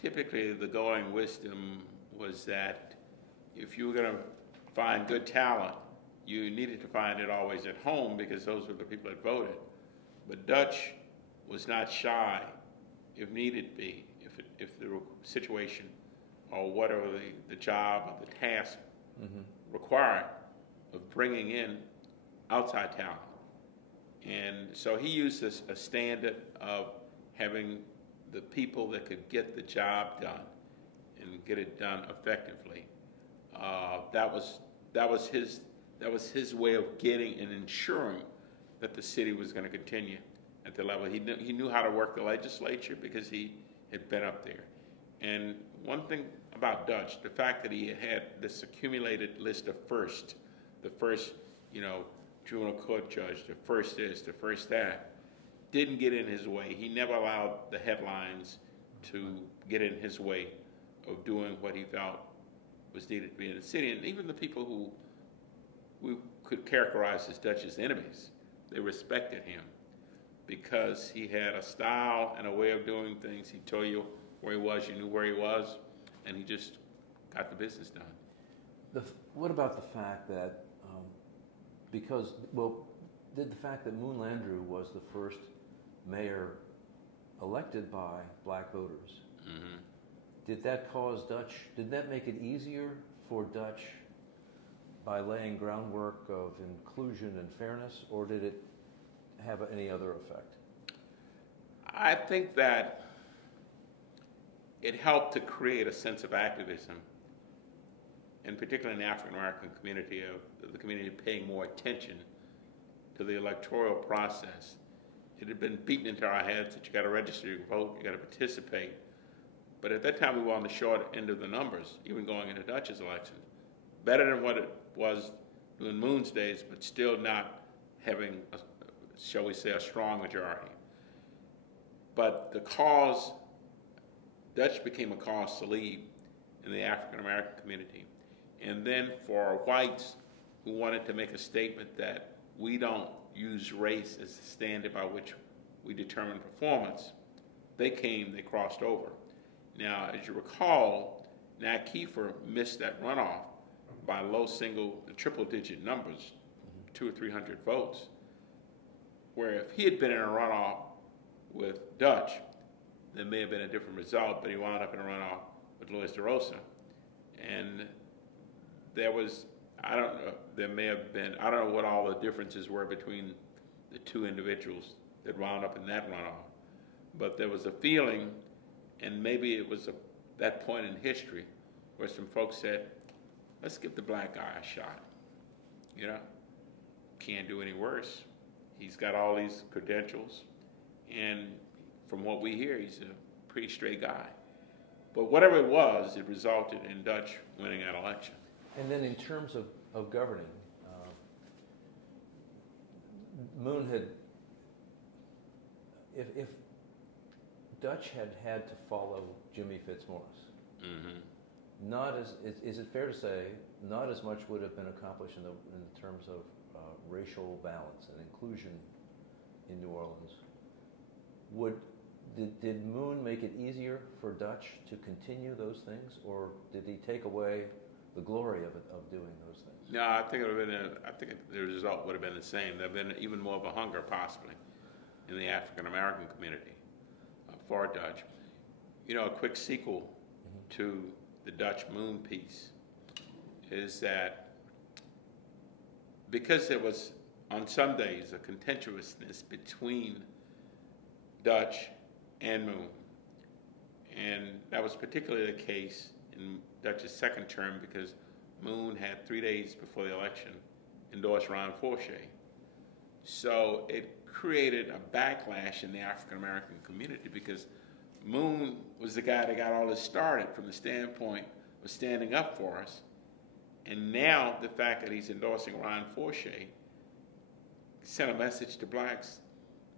typically the going wisdom was that if you were going to find good talent, you needed to find it always at home because those were the people that voted. But Dutch was not shy, if needed be, if the situation or whatever the job or the task mm-hmm. required of bringing in outside talent. And so he used a standard of having the people that could get the job done and get it done effectively. That was his way of getting and ensuring that the city was going to continue at the level. He knew how to work the legislature because he had been up there. And one thing about Dutch, the fact that he had this accumulated list of first, the first, juvenile court judge, the first this, the first that, didn't get in his way. He never allowed the headlines to get in his way of doing what he felt was needed to be in the city. And even the people who we could characterize as Dutch's enemies, they respected him because he had a style and a way of doing things. He told you where he was, you knew where he was, and he just got the business done. What about the fact that, did the fact that Moon Landrieu was the first mayor elected by black voters, mm-hmm. did that make it easier for Dutch by laying groundwork of inclusion and fairness, or did it have any other effect? I think that it helped to create a sense of activism, and particularly in the African American community, of the community paying more attention to the electoral process it had been beaten into our heads that you got to register your vote, you got to participate. But at that time, we were on the short end of the numbers, even going into Dutch's election. Better than what it was in Moon's days, but still not having, shall we say, a strong majority. But the cause, Dutch became a cause célèbre in the African American community. And then for whites who wanted to make a statement that we don't use race as the standard by which we determine performance, they crossed over. Now, as you recall, Nat Kiefer missed that runoff by low triple-digit numbers, 200 or 300 votes, where if he had been in a runoff with Dutch, there may have been a different result, but he wound up in a runoff with Louis DeRosa. And there was, I don't know what all the differences were between the two individuals that wound up in that runoff, but there was a feeling, and maybe it was that point in history where some folks said, let's give the black guy a shot. You know, can't do any worse. He's got all these credentials, and from what we hear, he's a pretty straight guy. But whatever it was, it resulted in Dutch winning that election. And then in terms of governing, Moon had, if Dutch had to follow Jimmy Fitzmaurice, not as, is it fair to say, not as much would have been accomplished in terms of racial balance and inclusion in New Orleans. Did Moon make it easier for Dutch to continue those things, or did he take away the glory of doing those things? No, I think the result would have been the same. There would have been even more of a hunger, possibly, in the African American community for Dutch. You know, a quick sequel to the Dutch Moon piece is that because there was, on some days, a contentiousness between Dutch and Moon, and that was particularly the case in Dutch's second term because Moon had 3 days before the election endorsed Ron Forshey. So it created a backlash in the African American community because Moon was the guy that got all this started from the standpoint of standing up for us. And now the fact that he's endorsing Ron Forshey sent a message to blacks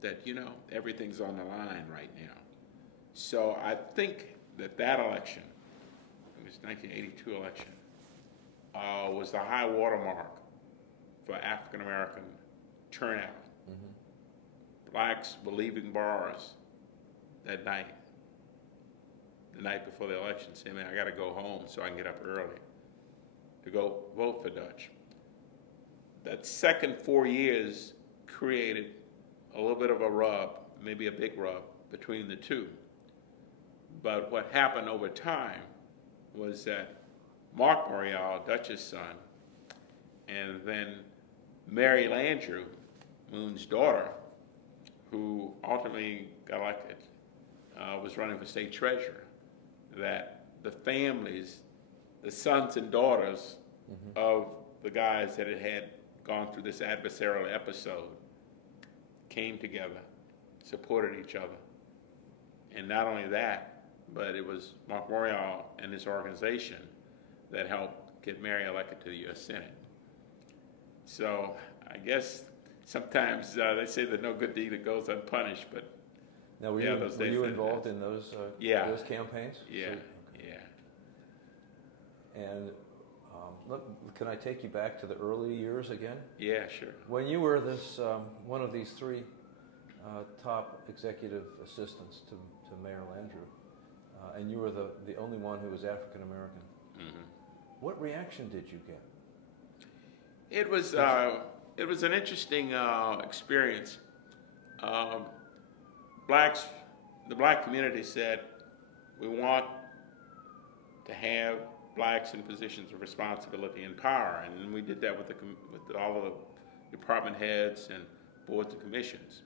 that, you know, everything's on the line right now. So I think that election, it was 1982 election, was the high watermark for African American turnout. Blacks were leaving bars that night, the night before the election, saying, man, I got to go home so I can get up early to go vote for Dutch. That second 4 years created a little bit of a rub, maybe a big rub, between the two. But what happened over time was that Mark Morial, Dutch's son, and then Mary Landrieu, Moon's daughter, who ultimately got elected, was running for state treasurer, that the families, the sons and daughters of the guys that had gone through this adversarial episode came together, supported each other. And not only that, but it was Mark Morial and his organization that helped get Mary elected to the U.S. Senate. So I guess sometimes they say that no good deed goes unpunished, but now, were you involved in those campaigns? Yeah, so, yeah. And look, can I take you back to the early years again? Yeah, sure. When you were this one of these three top executive assistants to Mayor Landrieu, and you were the only one who was African American, what reaction did you get? It was an interesting experience. The black community said, we want to have blacks in positions of responsibility and power, and we did that with all the department heads and boards and commissions.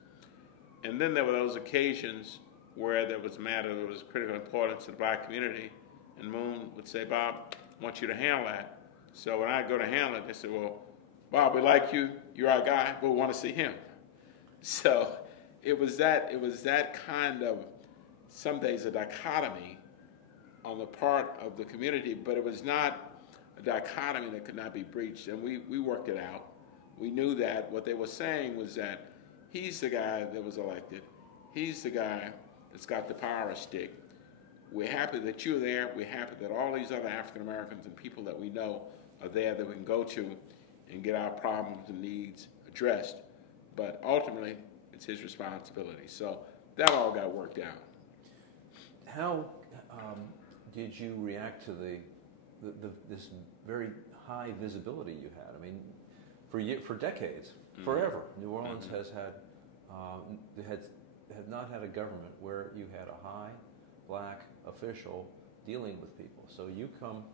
And then there were those occasions where there was a matter that was of critical importance to the black community, and Moon would say, Bob, I want you to handle that. So when I go to handle it, they said, well, Bob, we like you, you're our guy, but we want to see him. So it was that kind of, some days, a dichotomy on the part of the community, but it was not a dichotomy that could not be breached, and we worked it out. We knew that what they were saying was that he's the guy that was elected, he's the guy that's got the power stick. We're happy that you're there, we're happy that all these other African Americans and people that we know are there that we can go to and get our problems and needs addressed, but ultimately it's his responsibility. So that all got worked out. How did you react to this very high visibility you had? I mean, for decades, forever, New Orleans has had not had a government where you had a high black official dealing with people. So you come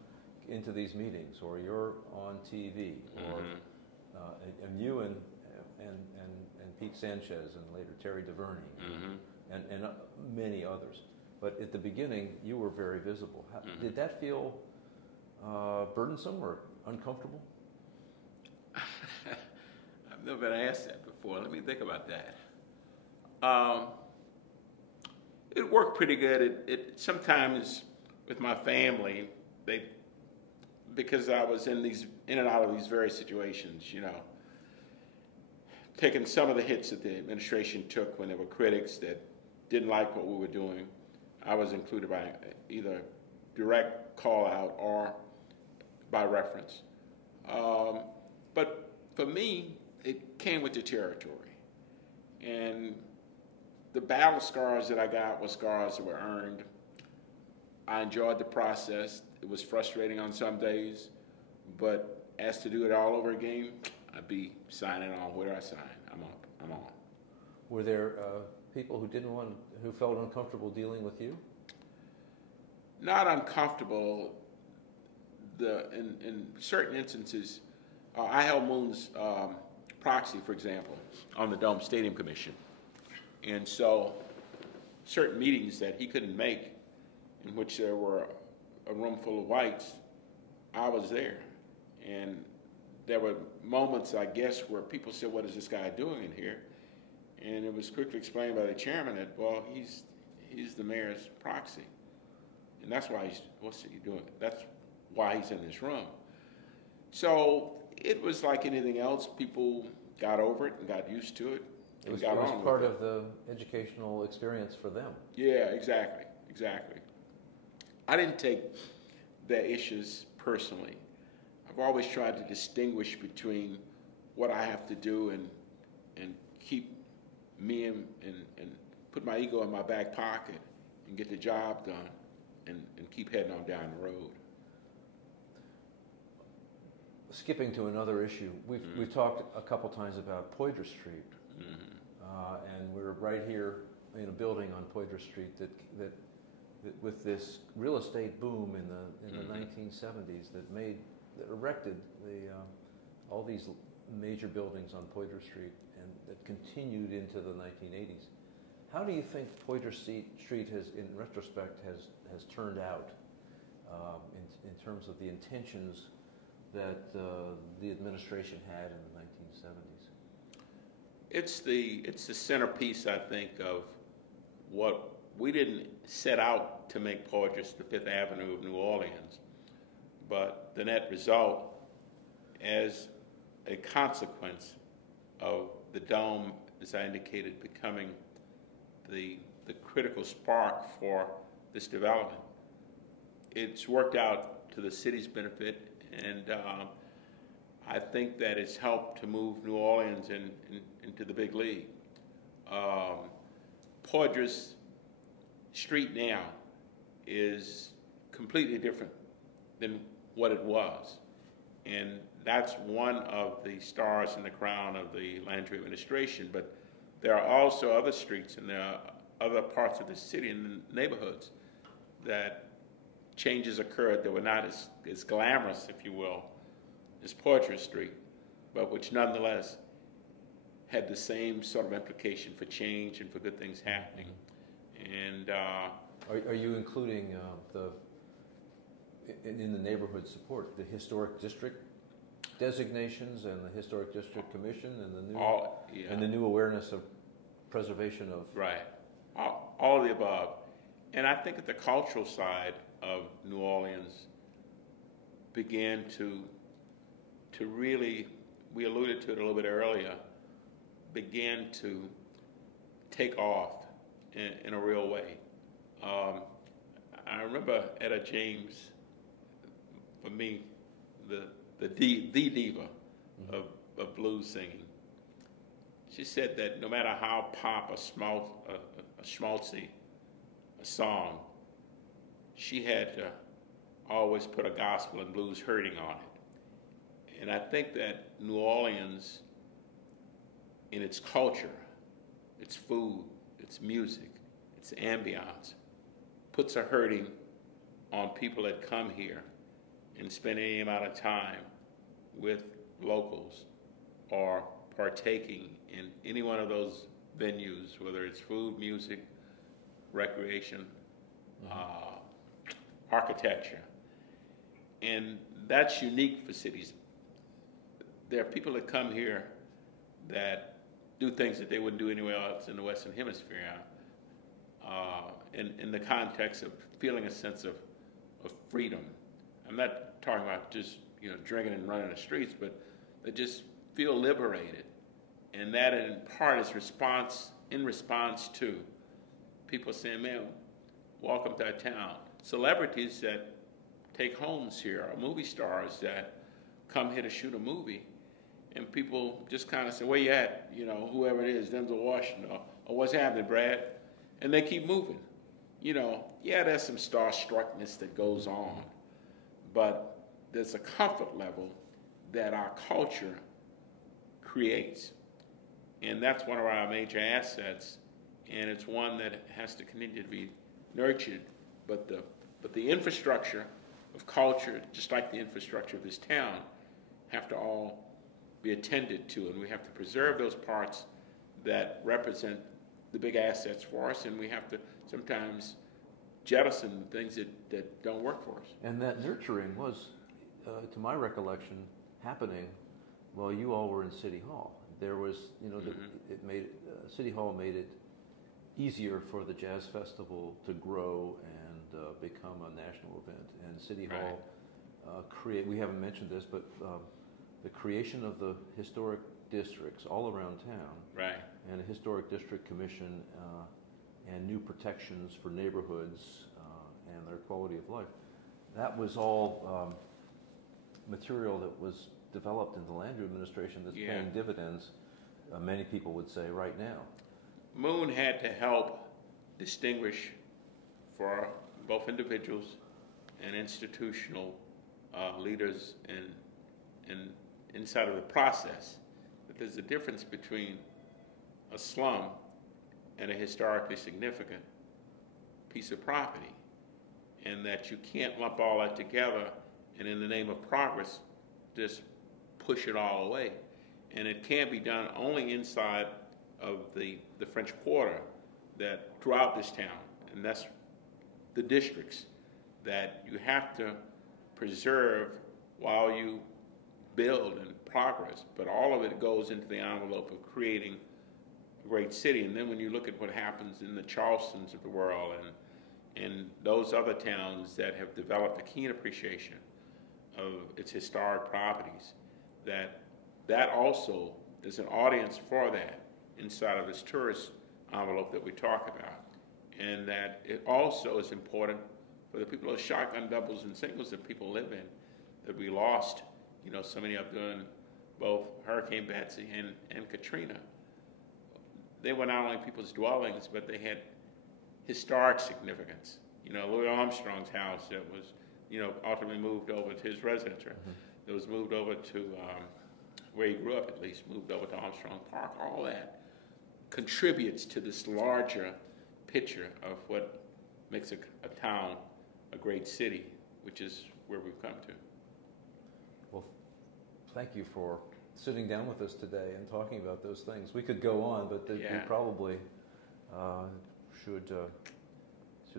into these meetings, or you're on TV, or and you and Pete Sanchez, and later Terry DuVernay, and many others. But at the beginning, you were very visible. Did that feel burdensome or uncomfortable? I've never been asked that before. Let me think about that. It worked pretty good. It sometimes with my family, because I was in and out of these various situations, you know, taking some of the hits that the administration took when there were critics that didn't like what we were doing. I was included by either direct call out or by reference. But for me, it came with the territory. And the battle scars that I got were scars that were earned. I enjoyed the process. It was frustrating on some days, but as to do it all over again, I'd be signing on where I sign. I'm on. Were there people who felt uncomfortable dealing with you? Not uncomfortable. In certain instances, I held Moon's proxy, for example, on the Dome Stadium Commission. And so certain meetings that he couldn't make, in which there were a room full of whites, I was there. And there were moments, I guess, where people said, what is this guy doing in here? And it was quickly explained by the chairman that, well, he's the mayor's proxy. And that's why what's he doing? That's why he's in this room. So it was like anything else. People got over it and got used to it. It was part of the educational experience for them. Yeah, exactly. I didn't take their issues personally. I've always tried to distinguish between what I have to do and keep me and put my ego in my back pocket and get the job done and keep heading on down the road. Skipping to another issue, we've talked a couple times about Poydras Street, and we're right here in a building on Poydras Street that with this real estate boom in the 1970s that erected all these major buildings on Poydras Street, and that continued into the 1980s. How do you think Poydras Street has, in retrospect, has turned out in terms of the intentions that the administration had in the 1970s? It's the centerpiece, I think, of what we didn't set out to make Poydras the Fifth Avenue of New Orleans, but the net result, as a consequence of the Dome, as I indicated, becoming the critical spark for this development. It's worked out to the city's benefit, and I think that it's helped to move New Orleans into the big league. Poydras Street now is completely different than what it was, and that's one of the stars in the crown of the Landry administration. But there are also other streets, and there are other parts of the city and the neighborhoods that changes occurred that were not as glamorous, if you will, as Poydras Street, but which nonetheless had the same sort of implication for change and for good things happening. And are you including in the neighborhood support the historic district designations and the historic district commission and the new and the new awareness of preservation of... Right. All of the above. And I think that the cultural side of New Orleans began to really, we alluded to it a little bit earlier, began to take off in a real way. I remember Etta James, for me, the diva of blues singing. She said that no matter how pop or schmaltzy a song, she had to always put a gospel and blues hurting on it. And I think that New Orleans, in its culture, its food, its music, its ambiance, puts a hurting on people that come here and spend any amount of time with locals or partaking in any one of those venues, whether it's food, music, recreation, architecture. And that's unique for cities. There are people that come here that do things that they wouldn't do anywhere else in the Western Hemisphere, in the context of feeling a sense of freedom. I'm not talking about just drinking and running the streets, but they just feel liberated. And that in part is in response to people saying, man, welcome to our town. Celebrities that take homes here, or movie stars that come here to shoot a movie, and people just kind of say, where you at? Whoever it is, Denzel Washington, or what's happening, Brad? And they keep moving. Yeah, there's some starstruckness that goes on, but there's a comfort level that our culture creates. And that's one of our major assets, and it's one that has to continue to be nurtured. But the infrastructure of culture, just like the infrastructure of this town, have to all be attended to, and we have to preserve those parts that represent the big assets for us, and we have to sometimes jettison things that don't work for us. And that nurturing was, to my recollection, happening while you all were in City Hall. There was, City Hall made it easier for the Jazz Festival to grow and become a national event. And City Hall we haven't mentioned this, but the creation of the historic districts all around town, and a historic district commission, and new protections for neighborhoods and their quality of life. That was all material that was developed in the land administration that's paying dividends, many people would say, right now. Moon had to help distinguish for both individuals and institutional leaders and inside of the process that there's a difference between a slum and a historically significant piece of property, and that you can't lump all that together and in the name of progress just push it all away. And it can be done only inside of the French Quarter, that throughout this town, and that's the districts that you have to preserve while you build and progress, but all of it goes into the envelope of creating a great city. And then when you look at what happens in the Charlestons of the world and those other towns that have developed a keen appreciation of its historic properties, that also there's an audience for that inside of this tourist envelope that we talk about. And that it also is important for the people of shotgun doubles and singles that people live in, that we lost, so many of them, both Hurricane Betsy and Katrina. They were not only people's dwellings, but they had historic significance. Louis Armstrong's house that was, ultimately moved over to his residence. That was moved over to where he grew up, at least, moved over to Armstrong Park. All that contributes to this larger picture of what makes a town a great city, which is where we've come to. Well, thank you for sitting down with us today and talking about those things. We could go on, but we probably should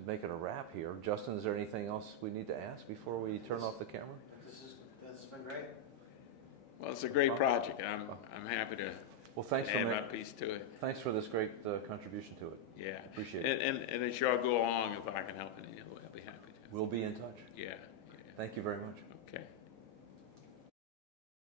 make it a wrap here. Justin, is there anything else we need to ask before we turn off the camera? This has been great. Well, it's a great project. I'm happy to Well, thanks add my piece to it. Thanks for this great contribution to it. Yeah. Appreciate it. And as y'all go along, if I can help in any way, I'll be happy to. We'll be in touch. Yeah. Thank you very much. Okay.